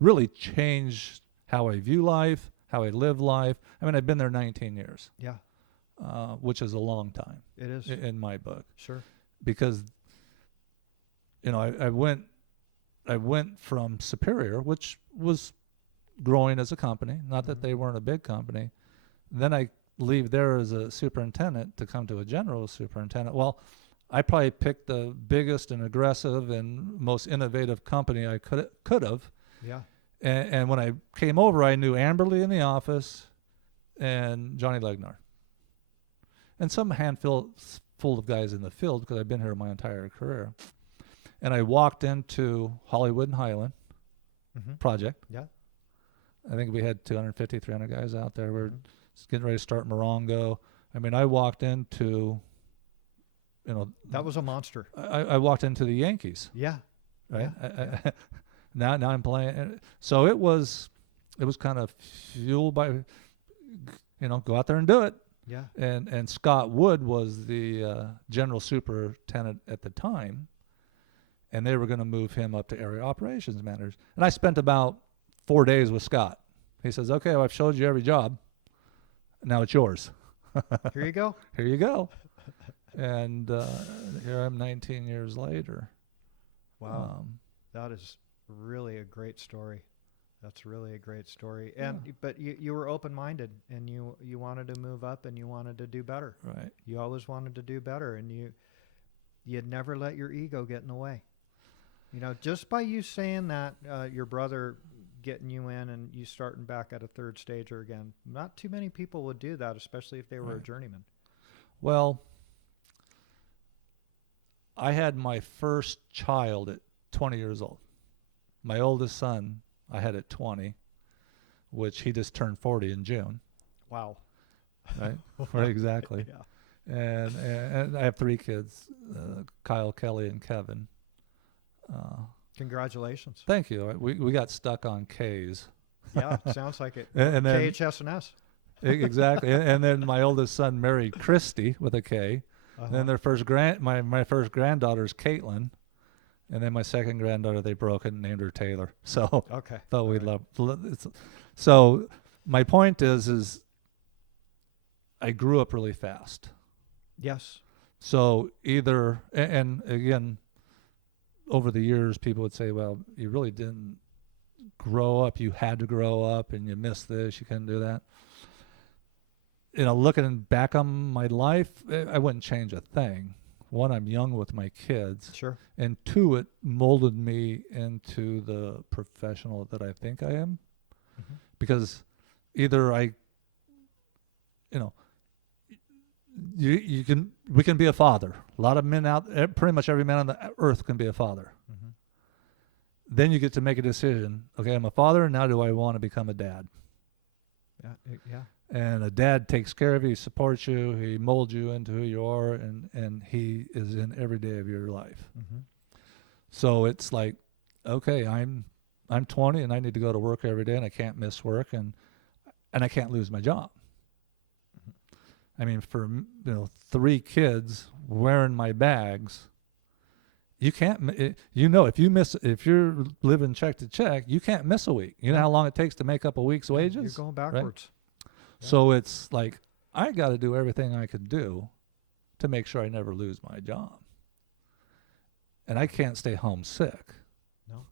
really changed how I view life, how I live life. I mean, I've been there 19 years, Yeah, which is a long time it is. in my book, Sure. because I went from Superior, which was growing as a company. Not that they weren't a big company. Then I leave there as a superintendent to come to a general superintendent. Well, I probably picked the biggest and aggressive and most innovative company I could have. Yeah. And when I came over, I knew Amberly in the office and Johnny Legnar. And some handful of guys in the field, because I've been here my entire career. And I walked into Hollywood and Highland Mm-hmm. project. Yeah. I think we had 250, 300 guys out there. We're getting ready to start Morongo. I mean, I walked into, That was a monster. I walked into the Yankees, Yeah. right? Yeah. Now I'm playing. So it was kind of fueled by, go out there and do it. Yeah. And Scott Wood was the general superintendent at the time, and they were going to move him up to area operations manager. And I spent about 4 days with Scott. He says, "Okay, well, I've showed you every job. Now it's yours. Here you go." Here you go." And here I'm 19 years later. Wow. That is really a great story. That's really a great story. And but you were open-minded, and you wanted to move up, and you wanted to do better. Right. You always wanted to do better, and you'd never let your ego get in the way. Just by you saying that, your brother getting you in and you starting back at a third stager again, not too many people would do that, especially if they were a journeyman. Well, I had my first child at 20 years old. My oldest son I had at 20, which he just turned 40 in June. Wow. Right? Right, exactly. Yeah. And I have 3 kids, Kyle, Kelly, and Kevin. Congratulations. Thank you. We got stuck on Ks. Yeah, sounds like it. And then Khs&S. Exactly. And then my oldest son married Christy with a K. Uh-huh. And then their first my first granddaughter is Caitlin. And then my second granddaughter, they broke it and named her Taylor. So Okay. thought we'd love it. So my point is I grew up really fast. Yes. So either, and again, over the years, people would say, "Well, you really didn't grow up. You had to grow up, and you missed this. You couldn't do that." Looking back on my life, I wouldn't change a thing. One, I'm young with my kids. Sure. And 2, it molded me into the professional that I think I am. Mm-hmm. Because either we can be a father. A lot of men pretty much every man on the earth can be a father. Mm-hmm. Then you get to make a decision. Okay, I'm a father, and now do I want to become a dad? Yeah. And a dad takes care of you, he supports you, he molds you into who you are, and he is in every day of your life. Mm-hmm. So it's like, okay, I'm I'm 20 and I need to go to work every day and I can't miss work and I can't lose my job. I mean, for 3 kids wearing my bags, you can't. If you're living check to check, you can't miss a week. You know how long it takes to make up a week's wages. You're going backwards. Right? Yeah. So it's like I got to do everything I can do to make sure I never lose my job, and I can't stay home sick. No,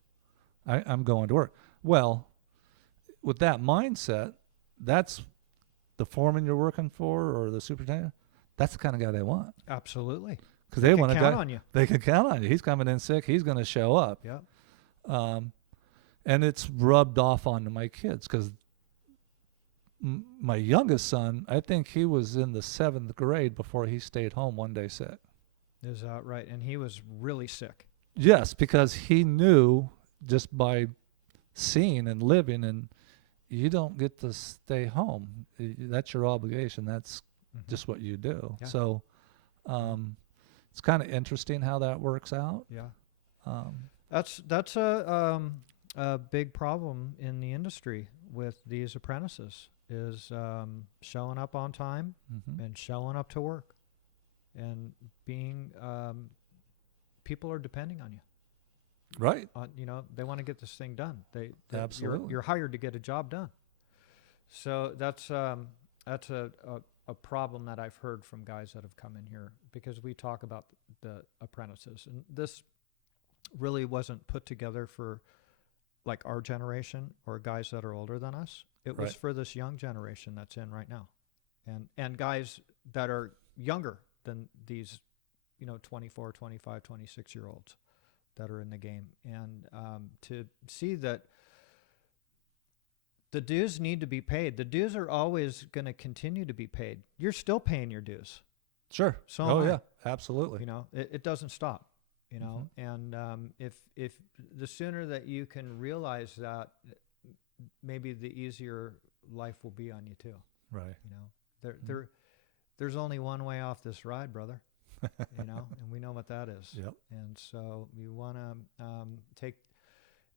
I'm going to work. Well, with that mindset, that's the foreman you're working for or the superintendent. That's the kind of guy they want. Absolutely. Because they want to count on you. They can count on you. He's coming in sick. He's going to show up. Yeah. And it's rubbed off onto my kids because my youngest son, I think he was in the 7th grade before he stayed home one day sick. Is that right? And he was really sick. Yes, because he knew just by seeing and living, and you don't get to stay home. That's your obligation. That's just what you do. Yeah. So it's kind of interesting how that works out. Yeah. That's a big problem in the industry with these apprentices is showing up on time and showing up to work and being people are depending on you. Right. They want to get this thing done. Absolutely. You're hired to get a job done. So that's a problem that I've heard from guys that have come in here because we talk about the apprentices, and this really wasn't put together for like our generation or guys that are older than us. It was for this young generation that's in right now, and guys that are younger than these, 24, 25, 26-year-olds that are in the game, and to see that the dues need to be paid. The dues are always going to continue to be paid. You're still paying your dues. Sure. So yeah, absolutely. It doesn't stop. And if the sooner that you can realize that, maybe the easier life will be on you too. Right. There's only one way off this ride, brother. And we know what that is. Yep. And so you want to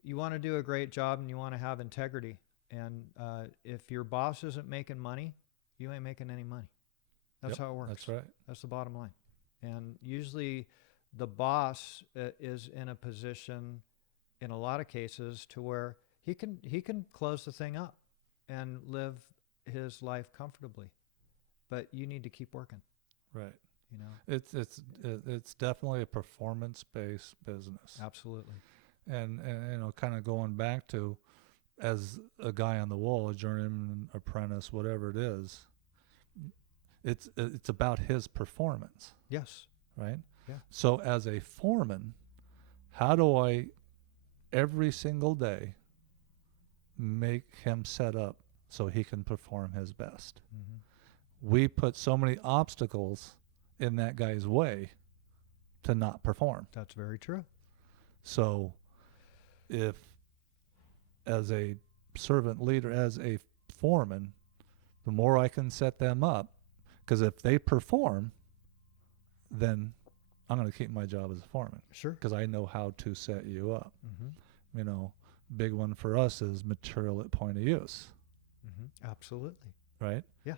you want to do a great job and you want to have integrity. And if your boss isn't making money, you ain't making any money. That's how it works. That's right. That's the bottom line. And usually the boss is in a position in a lot of cases to where he can close the thing up and live his life comfortably. But you need to keep working. Right. It's definitely a performance-based business. Absolutely. And kind of going back to, as a guy on the wall, a journeyman, apprentice, whatever it is, it's about his performance. Yes. Right? Yeah. So as a foreman, how do I every single day make him set up so he can perform his best? We put so many obstacles in that guy's way to not perform. That's very true. So if as a servant leader, as a foreman, the more I can set them up, because if they perform, then I'm going to keep my job as a foreman. Sure. Because I know how to set you up. Big one for us is material at point of use. Absolutely. Right? Yeah.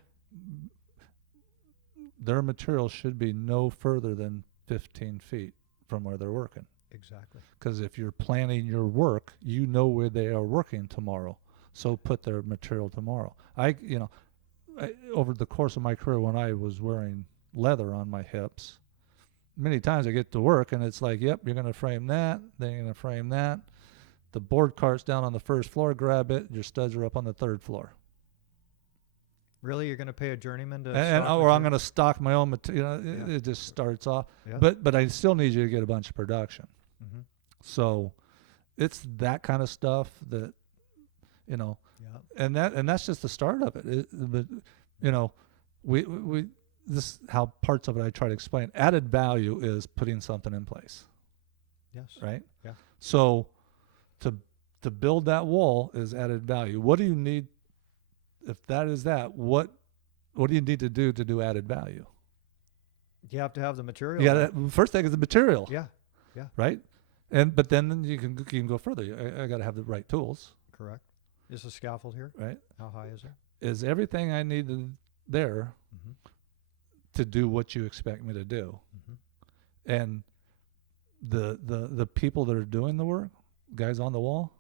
Their material should be no further than 15 feet from where they're working. Exactly. Because if you're planning your work, you know where they are working tomorrow. So put their material tomorrow. Over the course of my career, when I was wearing leather on my hips, many times I get to work and it's like, yep, you're going to frame that, then you're going to frame that. The board cart's down on the first floor, grab it, your studs are up on the 3rd floor. Really, you're going to pay a journeyman to or I'm going to stock my own material. It just starts off. Yeah. But I still need you to get a bunch of production. So it's that kind of stuff that, and that's just the start of it. But we this is how parts of it I try to explain. Added value is putting something in place. Yes. Right? Yeah. So to build that wall is added value. What do you need? If that is that, what do you need to do added value? You have to have the material. Yeah. First thing is the material. Yeah. Yeah. Right? But then you can go further. I got to have the right tools, Correct. Is the scaffold here? right? How high is it? Is everything I needed there Mm-hmm. to do what you expect me to do? Mm-hmm. And the people that are doing the work, guys on the wall,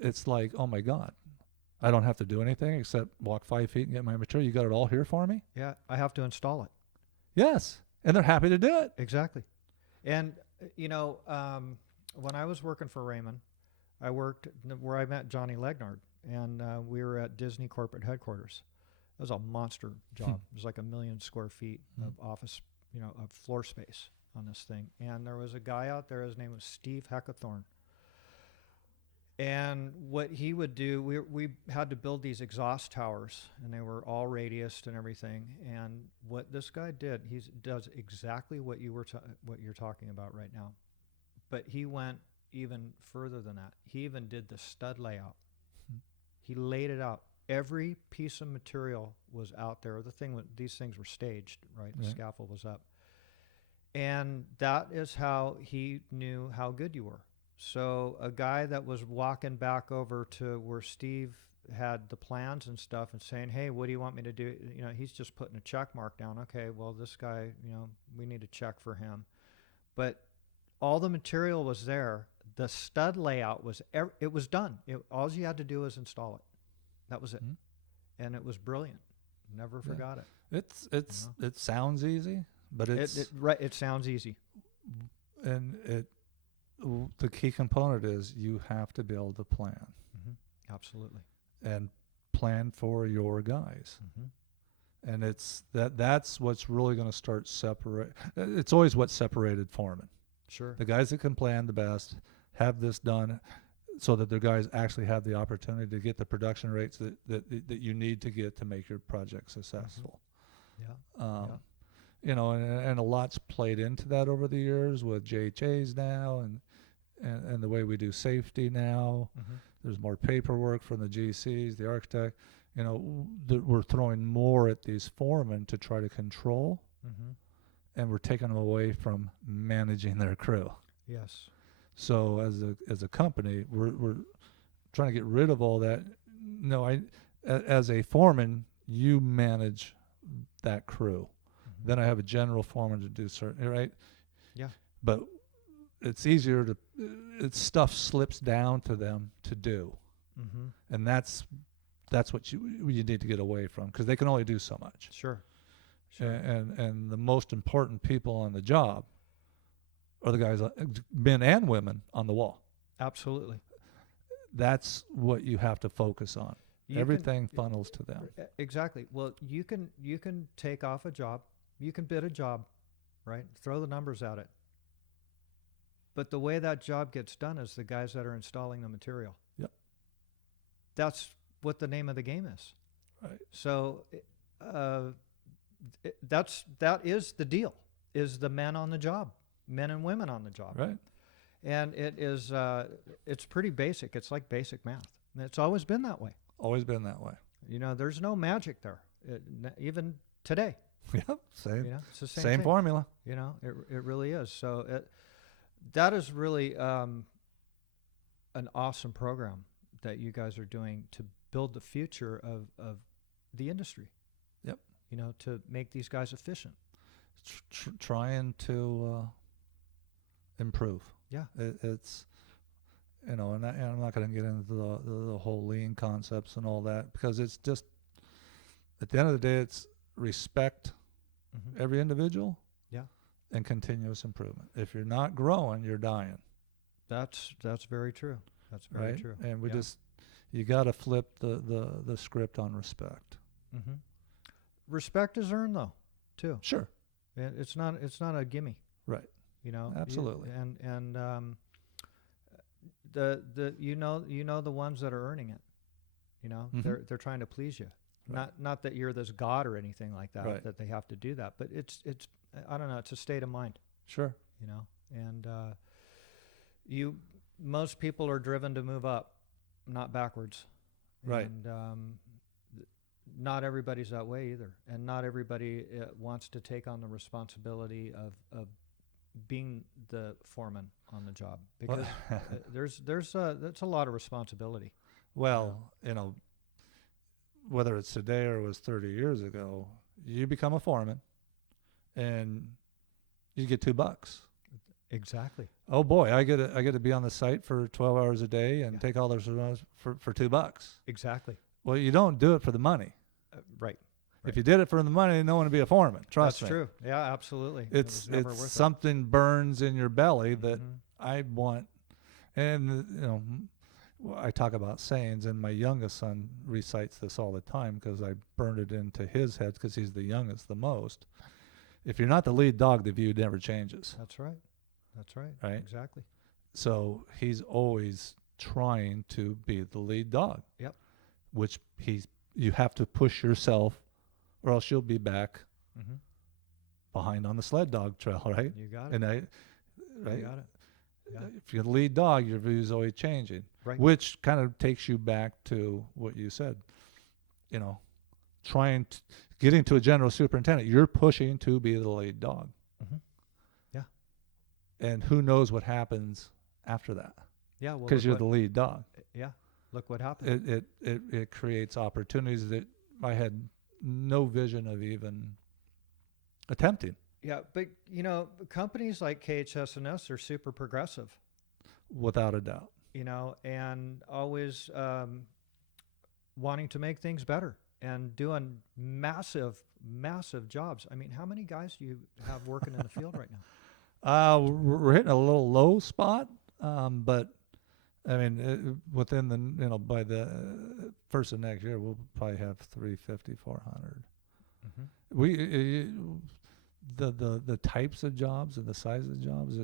it's like, oh my God, I don't have to do anything except walk 5 feet and get my material. You got it all here for me? Yeah, I have to install it. Yes. And they're happy to do it. Exactly. And, when I was working for Raymond, I worked where I met Johnny Legnard, and we were at Disney corporate headquarters. It was a monster job. It was like 1 million square feet of office, of floor space on this thing. And there was a guy out there, his name was Steve Heckathorn. And what he would do, we had to build these exhaust towers, and they were all radiused and everything. And what this guy did, he does exactly what you're talking about right now. But he went even further than that. He even did the stud layout. He laid it out. Every piece of material was out there. These things were staged, right? The scaffold was up. And that is how he knew how good you were. So a guy that was walking back over to where Steve had the plans and stuff and saying, hey, what do you want me to do? He's just putting a check mark down. Okay, well, this guy, we need a check for him. But all the material was there. The stud layout it was done. All you had to do was install it. That was it. Mm-hmm. And it was brilliant. Never forgot it. It sounds easy, but it sounds easy. And the key component is you have to be able to plan. Mm-hmm. Absolutely. And plan for your guys. Mm-hmm. And that's what's really going to start separate. It's always what separated foremen. Sure. The guys that can plan the best have this done so that their guys actually have the opportunity to get the production rates that you need to get to make your project successful. Mm-hmm. Yeah. And a lot's played into that over the years with JHAs now and the way we do safety now. Mm-hmm. There's more paperwork from the GCs, the architect. We're throwing more at these foremen to try to control, and we're taking them away from managing their crew. Yes. So as a company, we're trying to get rid of all that. No, as a foreman, you manage that crew. Mm-hmm. Then I have a general foreman to do certain, right? Yeah. But it's easier stuff slips down to them to do. Mm-hmm. And that's what you need to get away from, because they can only do so much. Sure. And the most important people on the job are the guys, men and women, on the wall. Absolutely. That's what you have to focus on. Everything funnels to them. Exactly. Well, you can take off a job. You can bid a job, right? Throw the numbers at it. But the way that job gets done is the guys that are installing the material. Yep. That's what the name of the game is. Right. So that is the deal, is the men on the job, men and women on the job. Right. And it's pretty basic. It's like basic math. And it's always been that way. Always been that way. There's no magic there, even today. Yep. Same. It's the same thing. Formula. It really is. So that is really an awesome program that you guys are doing to build the future of the industry. Yep. To make these guys efficient. Trying to improve. Yeah. It's, and I'm not going to get into the whole lean concepts and all that, because it's just, at the end of the day, it's respect every individual. Yeah. And continuous improvement. If you're not growing, you're dying. That's very true. That's very true. And you got to flip the script on respect. Mm-hmm. Respect is earned, though, too. Sure. It's not a gimme. Right. Absolutely. And the ones that are earning it. They're trying to please you. Right. Not that you're this god or anything like that. Right. That they have to do that, but it's I don't know. It's a state of mind. Sure. And most people are driven to move up, not backwards. Right. And not everybody's that way either, and not everybody wants to take on the responsibility of being the foreman on the job? Because that's a lot of responsibility. Well, whether it's today or it was 30 years ago, you become a foreman and you get $2. Exactly. Oh boy, I get to be on the site for 12 hours a day and Yeah. take all those for $2. Exactly. Well, you don't do it for the money. Right. If you did it for the money, no one would be a foreman. Trust That's me. true. Yeah, absolutely. It's it was never worth something burns in your belly it. that I want. And I talk about sayings, and my youngest son recites this all the time because I burned it into his head because he's the youngest the most. If you're not the lead dog, the view never changes. That's right. That's right. Right? Exactly. So he's always trying to be the lead dog. Yep. Which you have to push yourself, or else you'll be back Mm-hmm. behind on the sled dog trail, right? You got it. And You got it. Yeah. if you're the lead dog, your view is always changing, Right. which kind of takes you back to what you said. Getting to a general superintendent, you're pushing to be the lead dog. Mm-hmm. Yeah. And who knows what happens after that? Yeah. Well, Because you're the lead dog. Yeah. Look what happened. It creates opportunities that I had no vision of even attempting. Yeah, but companies like Khs&S are super progressive, Without a doubt. and always wanting to make things better and doing massive jobs. I mean, how many guys do you have working in the field right now? We're hitting a little low spot, but I mean, within by the first of next year, we'll probably have 350, 400. Mm-hmm. We the types of jobs and the size of the jobs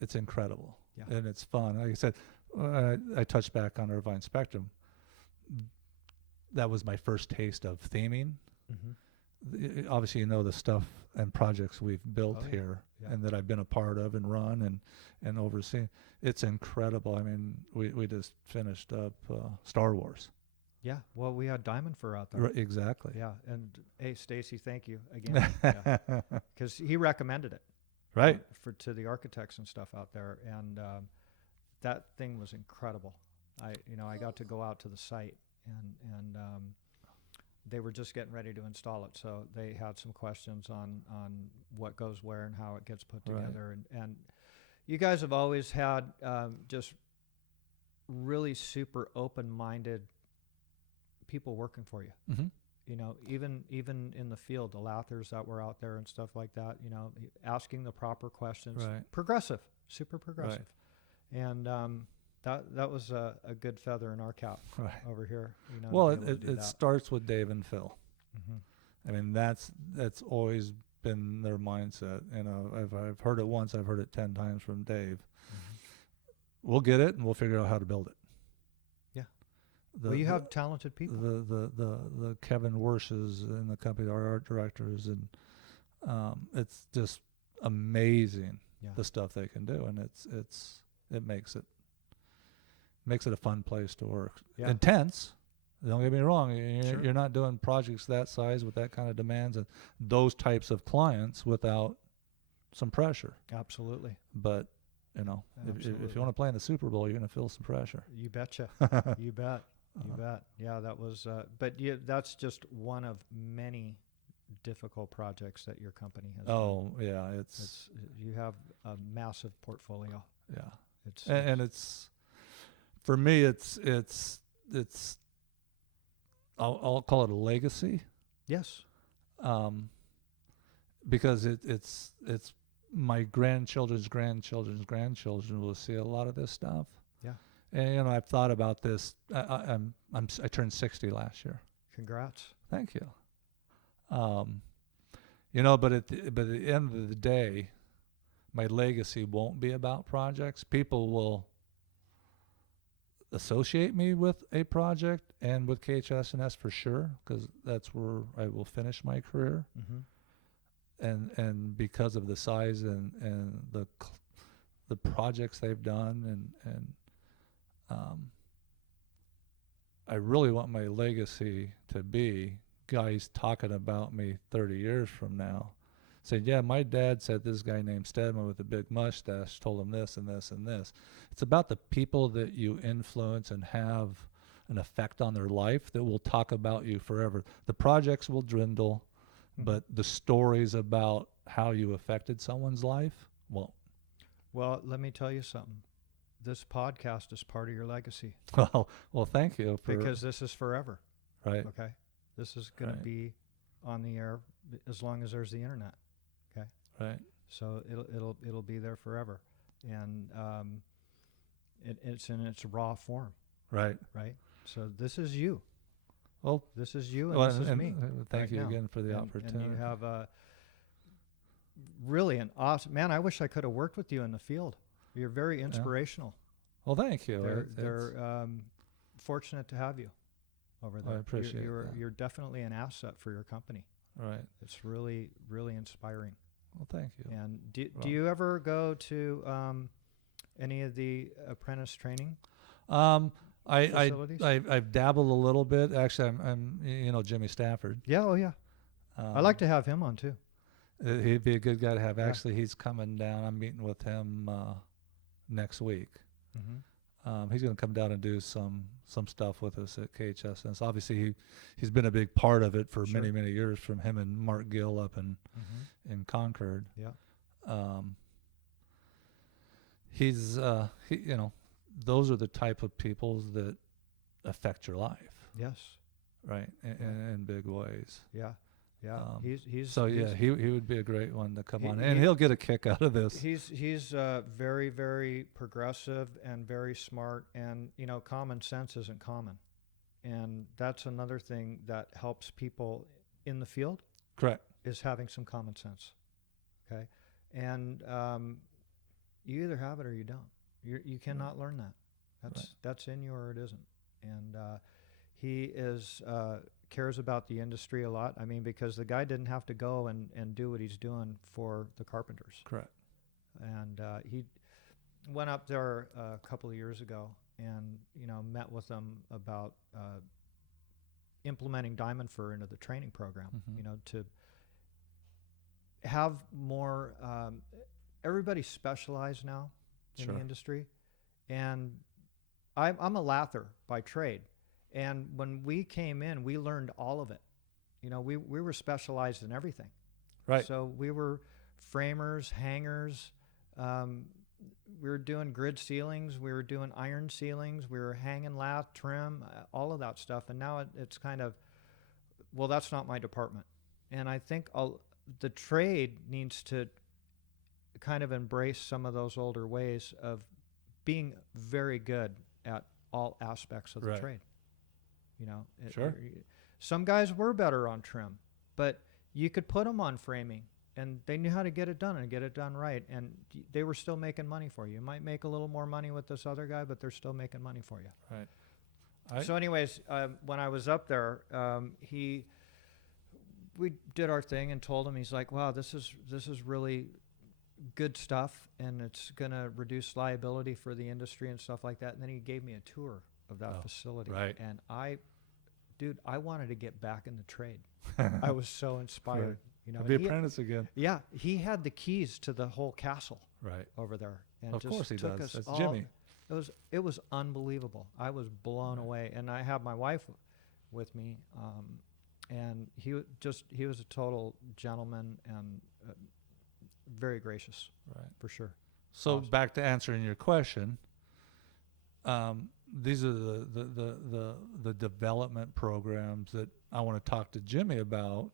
it's incredible. Yeah. And it's fun. Like I said, I touched back on Irvine Spectrum. That was my first taste of theming. Mm-hmm. Obviously, the stuff and projects we've built Oh, yeah. here Yeah. and that I've been a part of and run and overseen. It's incredible. I mean, we just finished up Star Wars. Yeah. Well, we had Diamond Fur out there. Exactly. Yeah. And hey, Stacy, thank you again. Because he recommended it. Right. To the architects and stuff out there, and that thing was incredible. I got to go out to the site, and they were just getting ready to install it, so they had some questions on what goes where and how it gets put Right. together, and you guys have always had just really super open-minded people working for you. Mm-hmm. Even in the field, the lathers that were out there and stuff like that, asking the proper questions. Right. Progressive, super progressive. And that was a good feather in our cap Right. over here. Well, to be able to do it that. starts with Dave and Phil. Mm-hmm. I mean, that's always been their mindset. If I've heard it once, I've heard it 10 times from Dave. Mm-hmm. We'll get it, and we'll figure out how to build it. Yeah. Well, you have talented people. The Kevin Wershes in the company, our art directors, and it's just amazing Yeah. the stuff they can do, and it makes it a fun place to work. Yeah. Intense. Don't get me wrong. Sure. You're not doing projects that size with that kind of demands and those types of clients without some pressure. Absolutely. But if you Absolutely. want to play in the Super Bowl, you're going to feel some pressure. You betcha. You bet. You bet. Yeah, that was. But that's just one of many difficult projects that your company has. Oh yeah, You have a massive portfolio. yeah. It's And it's for me. It's I'll call it a legacy. yes. Because it's my grandchildren's grandchildren will see a lot of this stuff. Yeah. And I've thought about this. I turned 60 last year. Congrats. Thank you. But at the end of the day, my legacy won't be about projects. People will associate me with a project and with Khs&S for sure, because that's where I will finish my career. Mm-hmm. And because of the size and the projects they've done, and I really want my legacy to be guys talking about me 30 years from now saying, yeah, my dad said this guy named Stedman with a big mustache told him this and this and this. It's about the people that you influence and have an effect on their life that will talk about you forever. The projects will dwindle, but the stories about how you affected someone's life won't. Well, let me tell you something. This podcast is part of your legacy. Well, thank you. Because this is forever. Right. Okay. This is going to be on the air as long as there's the internet. Okay. Right. So it'll be there forever, and it's in its raw form. Right. Right. So this is you. Well, this is you, and this is me. Thank you now. again for the opportunity. And you have really an awesome man. I wish I could have worked with you in the field. You're very inspirational. Well, thank you. They're fortunate to have you over there. I appreciate that. You're definitely an asset for your company. Right. It's really, really inspiring. Well, thank you. And do you ever go to any of the apprentice training facilities? I've dabbled a little bit. Actually, I'm Jimmy Stafford. Yeah. Oh yeah. I'd like to have him on too. He'd be a good guy to have. Actually, he's coming down. I'm meeting with him next week. Mm-hmm. He's going to come down and do some stuff with us at Khs&S. Obviously, he's been a big part of it for many years. From him and Mark Gill up in Concord. Yeah. He's those are the type of people that affect your life. Yes. Right. In big ways. Yeah. Yeah. He would be a great one to come on, and he'll get a kick out of this. He's very, very progressive and very smart, and common sense isn't common, and that's another thing that helps people in the field. Correct. Is having some common sense. Okay, and you either have it or you don't. You cannot learn that. That's in you or it isn't, and he cares about the industry a lot. I mean, because the guy didn't have to go and do what he's doing for the Carpenters. Correct. And he went up there a couple of years ago and, met with them about implementing diamond fur into the training program, to have more, everybody's specialized now in the industry. And I'm a lather by trade. And when we came in, we learned all of it. We were specialized in everything. Right. So we were framers, hangers. We were doing grid ceilings. We were doing iron ceilings. We were hanging lath, trim, all of that stuff. And now it's kind of, well, that's not my department. And I think the trade needs to kind of embrace some of those older ways of being very good at all aspects of the trade. Some guys were better on trim, but you could put them on framing, and they knew how to get it done and get it done right, and they were still making money for you. You might make a little more money with this other guy, but they're still making money for you. Right. So anyways, when I was up there, we did our thing and told him, he's like, wow, this is really good stuff, and it's going to reduce liability for the industry and stuff like that. And then he gave me a tour of that facility. Right. And I wanted to get back in the trade. I was so inspired. Be apprentice again. Yeah, he had the keys to the whole castle. Right. Over there. And of just course he took does. us That's Jimmy. It was unbelievable. I was blown away, and I had my wife with me, and he was a total gentleman and very gracious. Right. For sure. So back to answering your question. These are the development programs that I want to talk to Jimmy about,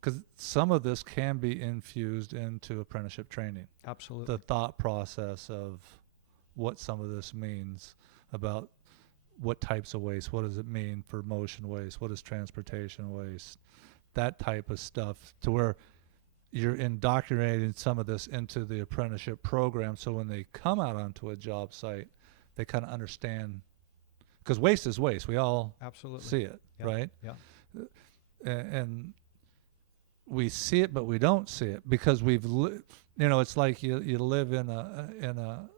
because some of this can be infused into apprenticeship training. Absolutely. The thought process of what some of this means about what types of waste, what does it mean for motion waste, what is transportation waste, that type of stuff, to where you're indoctrinating some of this into the apprenticeship program, so when they come out onto a job site, they kind of understand, because waste is waste. We all see it, right? Yeah. And we see it, but we don't see it because it's like you live in a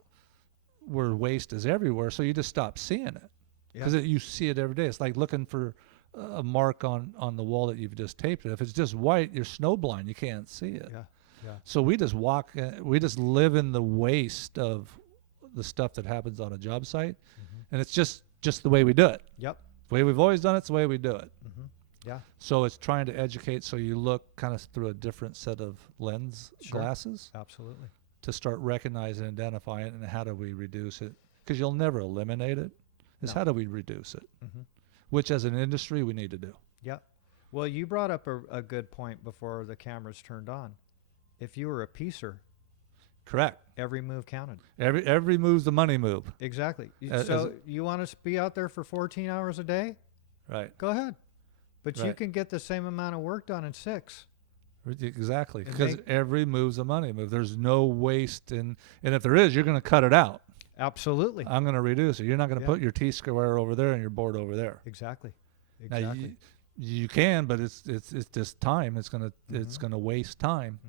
where waste is everywhere, so you just stop seeing it because you see it every day. It's like looking for a mark on the wall that you've just taped it. If it's just white, you're snowblind. You can't see it. Yeah. Yeah. So we just we just live in the waste of the stuff that happens on a job site, and it's just the way we do it. Yep. The way we've always done it, it's the way we do it. Yeah. So it's trying to educate so you look kind of through a different set of lens glasses Absolutely. to start recognizing and identifying it, and how do we reduce it? Because you'll never eliminate it. It's how do we reduce it? Which as an industry we need to do. Yeah. Well, you brought up a good point before the cameras turned on. If you were a piecer, Correct. every move counted. Every move's the money move. Exactly. As So you want to be out there for 14 hours a day? Right. Go ahead. But you Right. can get the same amount of work done in 6. Exactly. And Because make- every move's a money move. There's no waste and if there is, you're going to cut it out. Absolutely. I'm going to reduce it. You're not going to Yeah. put your T-square over there and your board over there. Exactly. Now Exactly. you can, but it's just time. It's gonna waste time.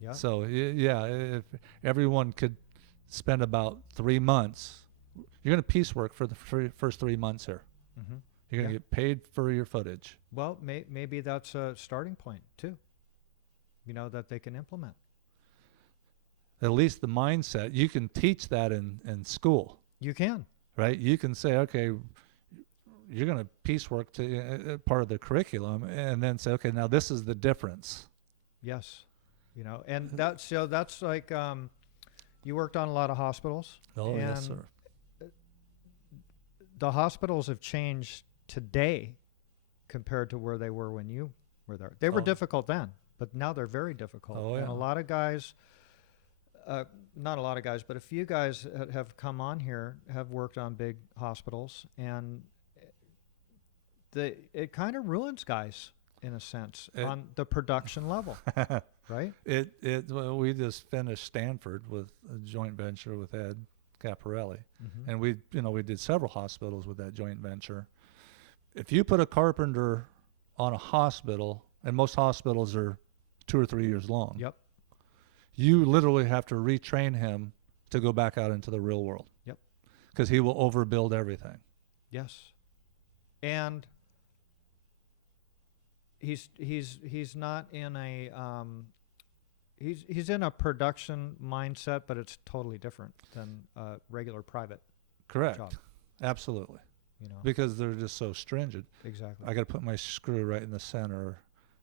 Yeah. So yeah, if everyone could spend about 3 months, you're gonna piecework for the first 3 months here. You're gonna get paid for your footage. Well, maybe that's a starting point too. That they can implement. At least the mindset, you can teach that in school, You can. right? You can say, okay, you're gonna piecework to part of the curriculum, and then say, okay, now this is the difference. Yes. And that's like you worked on a lot of hospitals. Oh yes, and sir. The hospitals have changed today compared to where they were when you were there. They were Oh. difficult then, but now they're very difficult. Oh, And yeah. a lot of guys, not a lot of guys, but a few guys have come on here, have worked on big hospitals, and it kind of ruins guys in a sense on the production level, right? Well, we just finished Stanford with a joint venture with Ed Caparelli, and we did several hospitals with that joint venture. If you put a carpenter on a hospital, and most hospitals are 2 or 3 years long, Yep. you literally have to retrain him to go back out into the real world. Yep. Because he will overbuild everything. Yes. And he's not in a he's in a production mindset, but it's totally different than a regular private Correct. job. Absolutely. Because they're just so stringent. Exactly. I got to put my screw right in the center.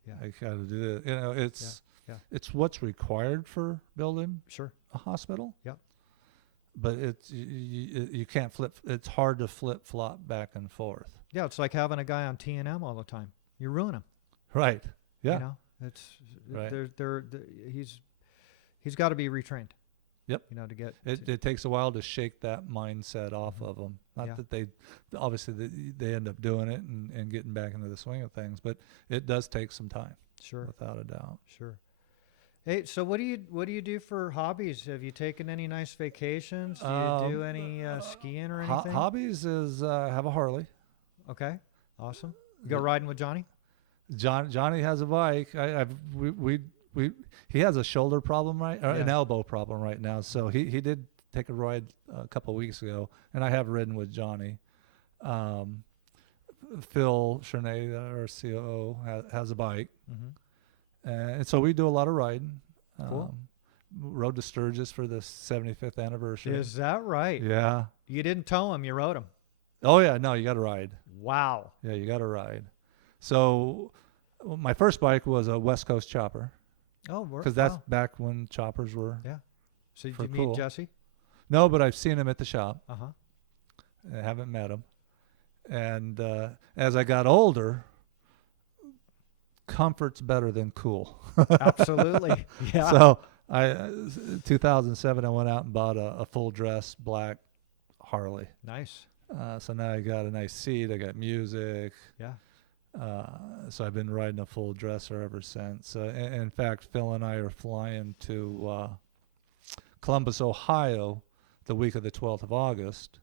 Yeah. I got to do that. It's Yeah. it's what's required for building Sure. a hospital. Yep. But you can't flip. It's hard to flip flop back and forth. Yeah, it's like having a guy on T&M all the time. You ruin him. Right. Yeah. It's Right. he's got to be retrained. Yep. To get It takes a while to shake that mindset off of them. Not Yeah. that they end up doing it and getting back into the swing of things, but it does take some time, sure. without a doubt. Sure. Hey, so what do you do for hobbies? Have you taken any nice vacations? Do you do any skiing or anything? Hobbies is have a Harley. Okay, awesome. You go riding with Johnny? Johnny has a bike. He has a shoulder problem an Yeah. elbow problem right now. So he did take a ride a couple of weeks ago, and I have ridden with Johnny. Phil Chernay, our COO, has a bike, and so we do a lot of riding. Cool. Rode to Sturgis for the 75th anniversary. Is that right? Yeah. You didn't tow him, you rode him. Oh yeah. No, you got to ride. Wow. Yeah, you got to ride. So my first bike was a West Coast chopper. Oh, Because that's back when choppers were. Yeah. So did for you meet cool. Jesse? No, but I've seen him at the shop. Uh-huh. I haven't met him. And as I got older, comfort's better than cool. Absolutely. Yeah. So 2007, I went out and bought a full dress black Harley. Nice. So now I got a nice seat. I got music. Yeah. So I've been riding a full dresser ever since. In fact, Phil and I are flying to Columbus, Ohio, the week of the 12th of August,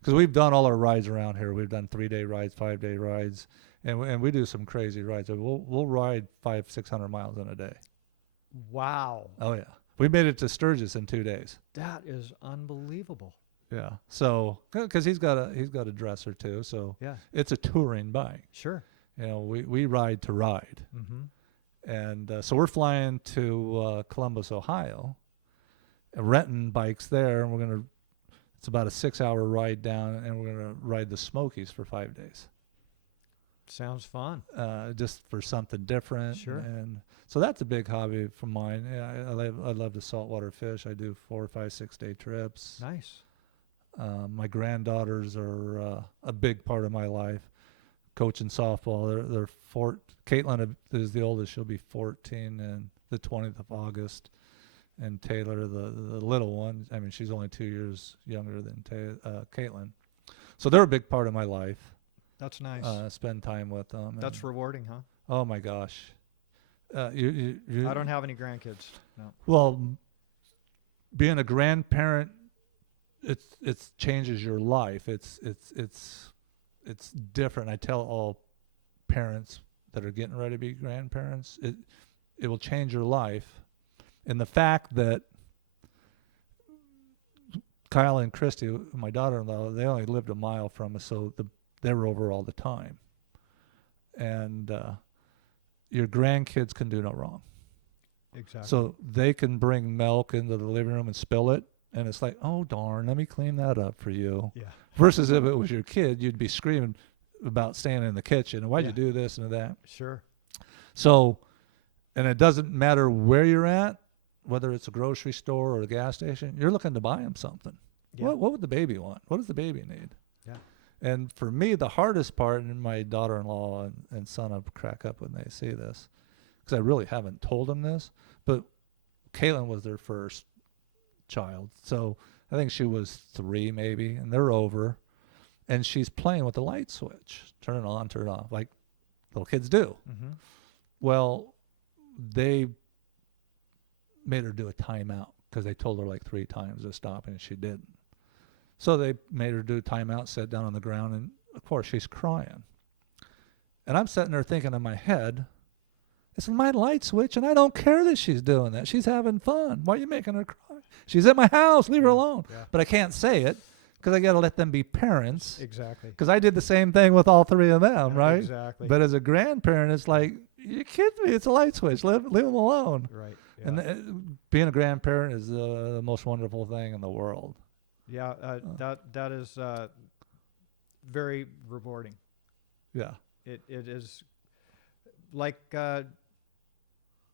because we've done all our rides around here. We've done 3-day rides, 5-day rides, and we do some crazy rides. We'll ride 500-600 miles in a day. Wow. Oh yeah, we made it to Sturgis in 2 days. That is unbelievable. Yeah. So, because he's got a dresser too, so Yeah. it's a touring bike. Sure. You know, we ride to ride, Mm-hmm. and so we're flying to Columbus, Ohio, and renting bikes there, and it's about a 6-hour ride down, and we're gonna ride the Smokies for 5 days. Sounds fun. Just for something different. Sure. And so that's a big hobby for mine. Yeah, I love to saltwater fish. I do 4, 5, 6 day trips. Nice. My granddaughters are a big part of my life. Coaching softball. They're Caitlin is the oldest. She'll be 14 and the 20th of August. And Taylor, the little one, I mean, she's only 2 years younger than Caitlin. So they're a big part of my life. That's nice. Spend time with them. That's rewarding, huh? Oh my gosh. I don't have any grandkids. No. Well, being a grandparent, it's changes your life. It's different. I tell all parents that are getting ready to be grandparents, it will change your life. And the fact that Kyle and Christy, my daughter-in-law, they only lived a mile from us, so they were over all the time. And your grandkids can do no wrong. Exactly. So they can bring milk into the living room and spill it, and it's like, oh, darn, let me clean that up for you. Yeah. Versus if it was your kid, you'd be screaming about staying in the kitchen. And why'd you do this and that? Sure. So, and it doesn't matter where you're at, whether it's a grocery store or a gas station, you're looking to buy them something. Yeah. What would the baby want? What does the baby need? Yeah. And for me, the hardest part, and my daughter-in-law and son will crack up when they see this, because I really haven't told them this, but Caitlin was their first child. So I think she was 3 maybe, and they're over. And she's playing with the light switch. Turn it on, turn it off, like little kids do. Mm-hmm. Well, they made her do a timeout because they told her like 3 times to stop, and she didn't. So they made her do a timeout, sat down on the ground, and of course she's crying. And I'm sitting there thinking in my head, it's my light switch, and I don't care that she's doing that. She's having fun. Why are you making her cry? She's at my house. Leave her alone. Yeah. But I can't say it because I got to let them be parents. Exactly. Because I did the same thing with all 3 of them, right? Exactly. But as a grandparent, it's like, you kidding me? It's a light switch. Leave them alone. Right. Yeah. And being a grandparent is the most wonderful thing in the world. Yeah. That is very rewarding. Yeah. It is like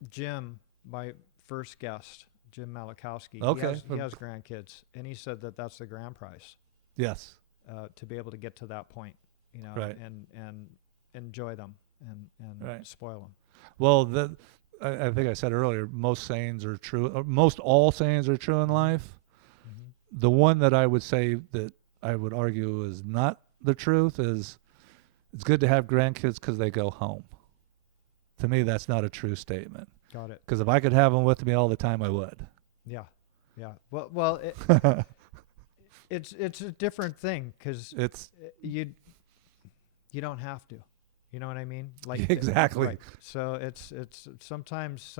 Jim, my first guest, Jim Malachowski. Okay. He has grandkids, and he said that that's the grand prize. Yes. To be able to get to that point, you know, Right. and enjoy them and Right. spoil them. Well, I think I said earlier, most sayings are true. Most all sayings are true in life. Mm-hmm. The one that I would say that I would argue is not the truth is it's good to have grandkids because they go home. To me, that's not a true statement. Got it. Because if I could have them with me all the time, I would. Yeah. Yeah. Well, it's a different thing because you don't have to. You know what I mean? Like exactly. Right. So it's sometimes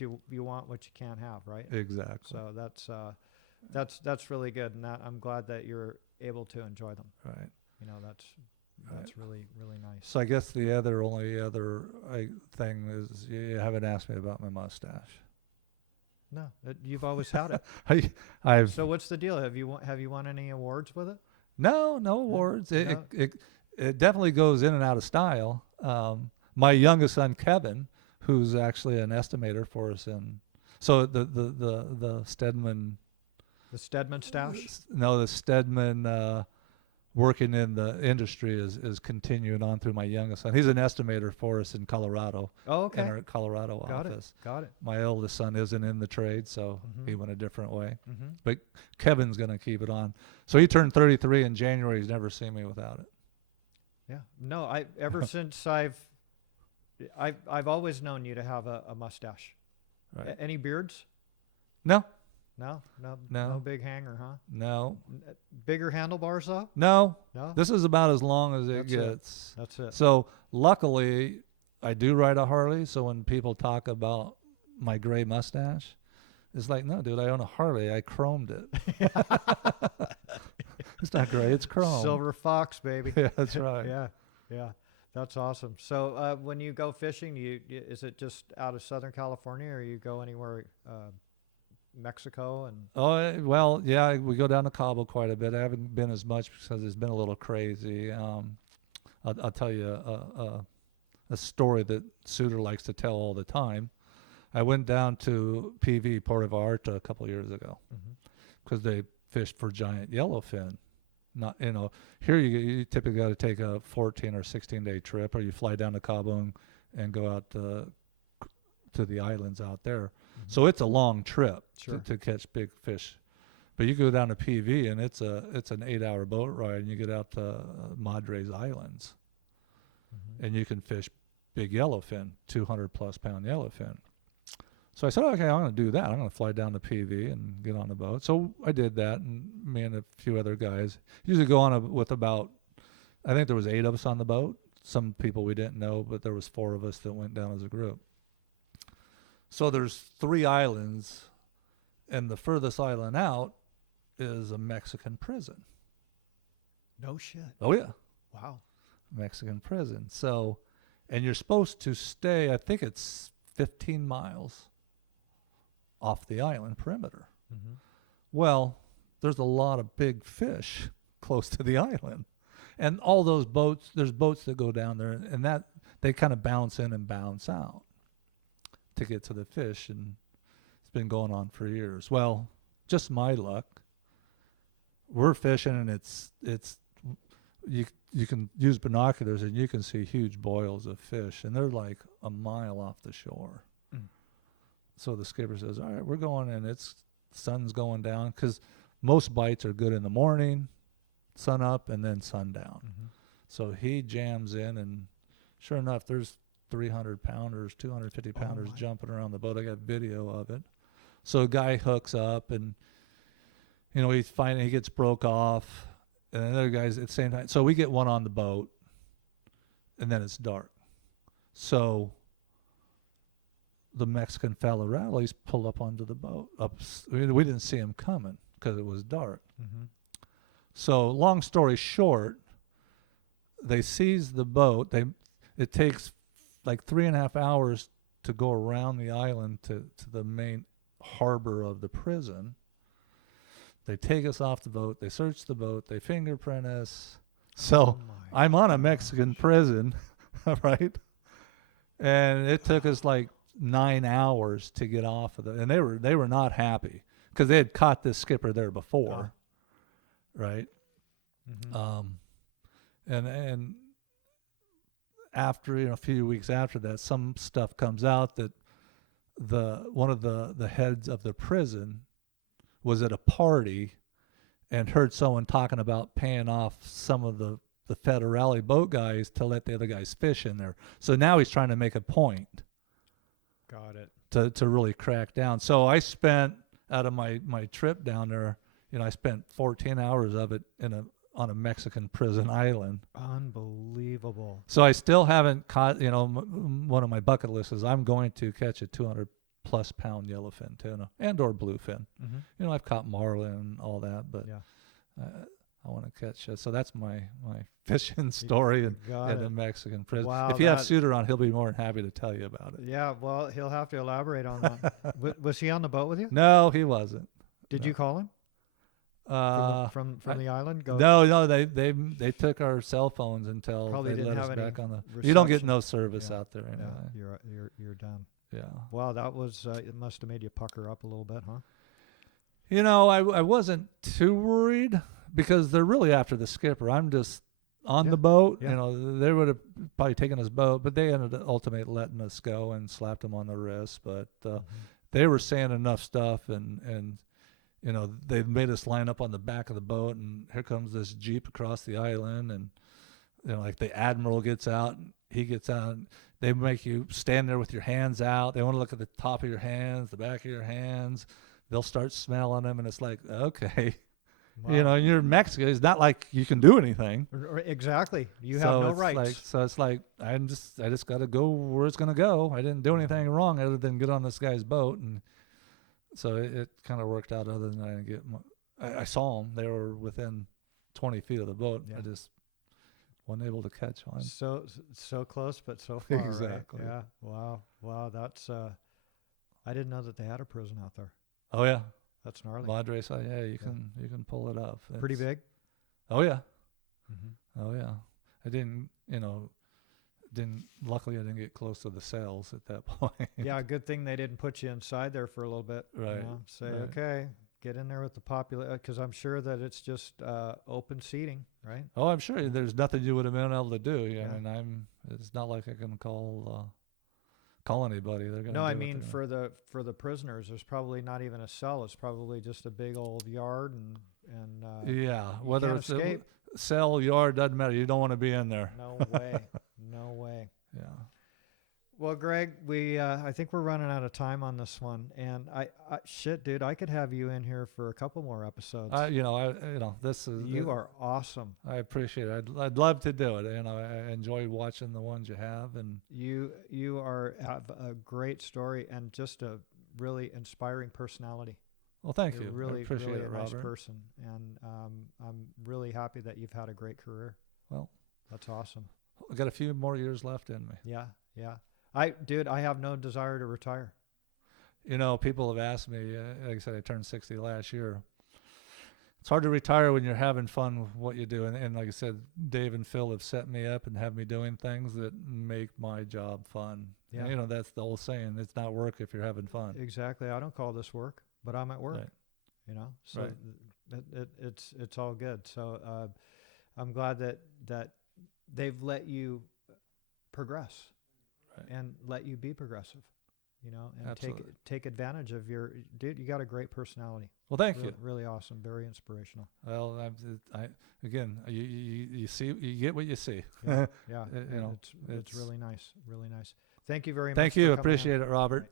you want what you can't have, right? Exactly. So that's really good, and I'm glad that you're able to enjoy them. Right. You know, that's really nice. So I guess the only other thing is you haven't asked me about my mustache. No, you've always had it. I've So what's the deal? Have you won any awards with it? no awards. No. It definitely goes in and out of style. My youngest son Kevin, who's actually an estimator for us so the Stedman. The Stedman stash? No, the Stedman working in the industry is continuing on through my youngest son. He's an estimator for us in Colorado. Oh, okay. In our Colorado office. Got it. My oldest son isn't in the trade, so Mhm. he went a different way. Mm-hmm. But Kevin's going to keep it on. So he turned 33 in January. He's never seen me without it. Yeah. No, ever since I've always known you to have a mustache. Right. Any beards? No. No big hanger, huh? No. Bigger handlebars though? No. No. This is about as long as it That's it. gets. That's it. So luckily, I do ride a Harley. So when people talk about my gray mustache, it's like, no, dude, I own a Harley. I chromed it. It's not gray, it's chrome. Silver fox, baby. Yeah, that's right. Yeah. That's awesome. So when you go fishing, is it just out of Southern California, or you go anywhere, Mexico and? Well, yeah, we go down to Cabo quite a bit. I haven't been as much because it's been a little crazy. I'll tell you a story that Suter likes to tell all the time. I went down to PV, Puerto Vallarta, a couple of years ago because they fished for giant yellowfin. Not, here you typically got to take a 14 or 16-day trip, or you fly down to Cabo and go out to the islands out there. So it's a long trip to catch big fish. But you go down to PV and it's an 8-hour boat ride, and you get out to Madres Islands, and you can fish big yellowfin, 200+ pound yellowfin. So I said, okay, I'm going to do that. I'm going to fly down to PV and get on the boat. So I did that, and me and a few other guys usually go on with about, I think there was 8 of us on the boat. Some people we didn't know, but there was 4 of us that went down as a group. So there's 3 islands, and the furthest island out is a Mexican prison. No shit. Oh, yeah. Wow. Mexican prison. So, and you're supposed to stay, I think it's 15 miles off the island perimeter. Well, there's a lot of big fish close to the island. And all those boats, there's boats that go down there, and that they kind of bounce in and bounce out to get to the fish, and it's been going on for years. Well, just my luck. We're fishing, and it's you can use binoculars, and you can see huge boils of fish, and they're like a mile off the shore. So the skipper says, all right, we're going, and sun's going down, because most bites are good in the morning, sun up, and then sundown. So he jams in, and sure enough, there's 300-pounders, 250-pounders jumping around the boat. I got video of it. So a guy hooks up, and he gets broke off, and another guy's at the same time. So we get one on the boat, and then it's dark. So the Mexican fella rallies, pull up onto the boat. We didn't see him coming because it was dark. So long story short, they seize the boat. It takes like 3.5 hours to go around the island to the main harbor of the prison. They take us off the boat. They search the boat. They fingerprint us. So I'm on a Mexican prison, right? And it took us like 9 hours to get off of it. And they were not happy because they had caught this skipper there before, right? And after a few weeks after that, some stuff comes out that one of the heads of the prison was at a party and heard someone talking about paying off some of the Federale boat guys to let the other guys fish in there. So now he's trying to make a point. Got it. To really crack down. So I spent, out of my trip down there, I spent 14 hours of it on a Mexican prison island. Unbelievable. So I still haven't caught, one of my bucket lists is I'm going to catch a 200+ pound yellowfin tuna and or bluefin. I've caught marlin and all that, but I want to catch it. So that's my fishing story in a Mexican prison. Wow, if you have Suter on, he'll be more than happy to tell you about it. Yeah, well, he'll have to elaborate on that. Was he on the boat with you? No, he wasn't. Did you call him? From the island? No, they took our cell phones until Probably they didn't let have us any back on the. reception. You don't get no service out there anyway. Yeah, you're done. Yeah. Wow, that was it. Must have made you pucker up a little bit, huh? I wasn't too worried because they're really after the skipper. I'm just on the boat. Yeah. They would have probably taken us boat, but they ended up ultimately letting us go and slapped them on the wrist. But they were saying enough stuff, and they made us line up on the back of the boat, and here comes this Jeep across the island, and like the admiral gets out, and he gets out, and they make you stand there with your hands out. They want to look at the top of your hands, the back of your hands. They'll start smelling them, and it's like, okay. Wow. And you're Mexican. It's not like you can do anything. Exactly. You have no rights. So it's like I just got to go where it's going to go. I didn't do anything wrong other than get on this guy's boat, and so it kind of worked out. Other than I didn't get, I saw them. They were within 20 feet of the boat. Yeah. I just wasn't able to catch one. So close, but so far. Exactly. Right? Yeah. Wow. That's. I didn't know that they had a prison out there. Oh yeah, That's gnarly. Madre side. Yeah, you can pull it up. Pretty It's- big. Oh yeah. Mm-hmm. Oh yeah. I luckily I didn't get close to the cells at that point. Yeah, good thing they didn't put you inside there for a little bit. Right, Say, right. okay, get in there with the population, because I'm sure that it's just open seating, right? Oh, I'm sure there's nothing you would have been able to do. Yeah. I mean, it's not like I can call anybody. They're gonna. No, do I what mean they're for the prisoners, there's probably not even a cell. It's probably just a big old yard and yeah, you whether can't it's escape. a cell, yard, doesn't matter. You don't want to be in there. No way, no way. Yeah. Well, Greg, we I think we're running out of time on this one, and shit, dude, I could have you in here for a couple more episodes. This is. You are awesome. I appreciate it. I'd love to do it. I enjoy watching the ones you have, and You have a great story and just a really inspiring personality. well, thank You're you. really, I appreciate really it, a nice Robert. person, and I'm really happy that you've had a great career. Well, That's awesome. I got a few more years left in me. Yeah. I have no desire to retire. People have asked me. Like I said, I turned 60 last year. It's hard to retire when you're having fun with what you do, and like I said, Dave and Phil have set me up and have me doing things that make my job fun. Yeah. And, that's the old saying: it's not work if you're having fun. Exactly. I don't call this work, but I'm at work. Right. So Right. it's all good. So I'm glad that they've let you progress Right. and let you be progressive, and Absolutely. take advantage of your dude. You got a great personality. Well, thank Really, you. really awesome. Very inspirational. Well, again, you see, you get what you see. Yeah. You know, It's it's- really nice. Really nice. Thank you very much. Thank for you. coming in. Appreciate it, Robert. Right.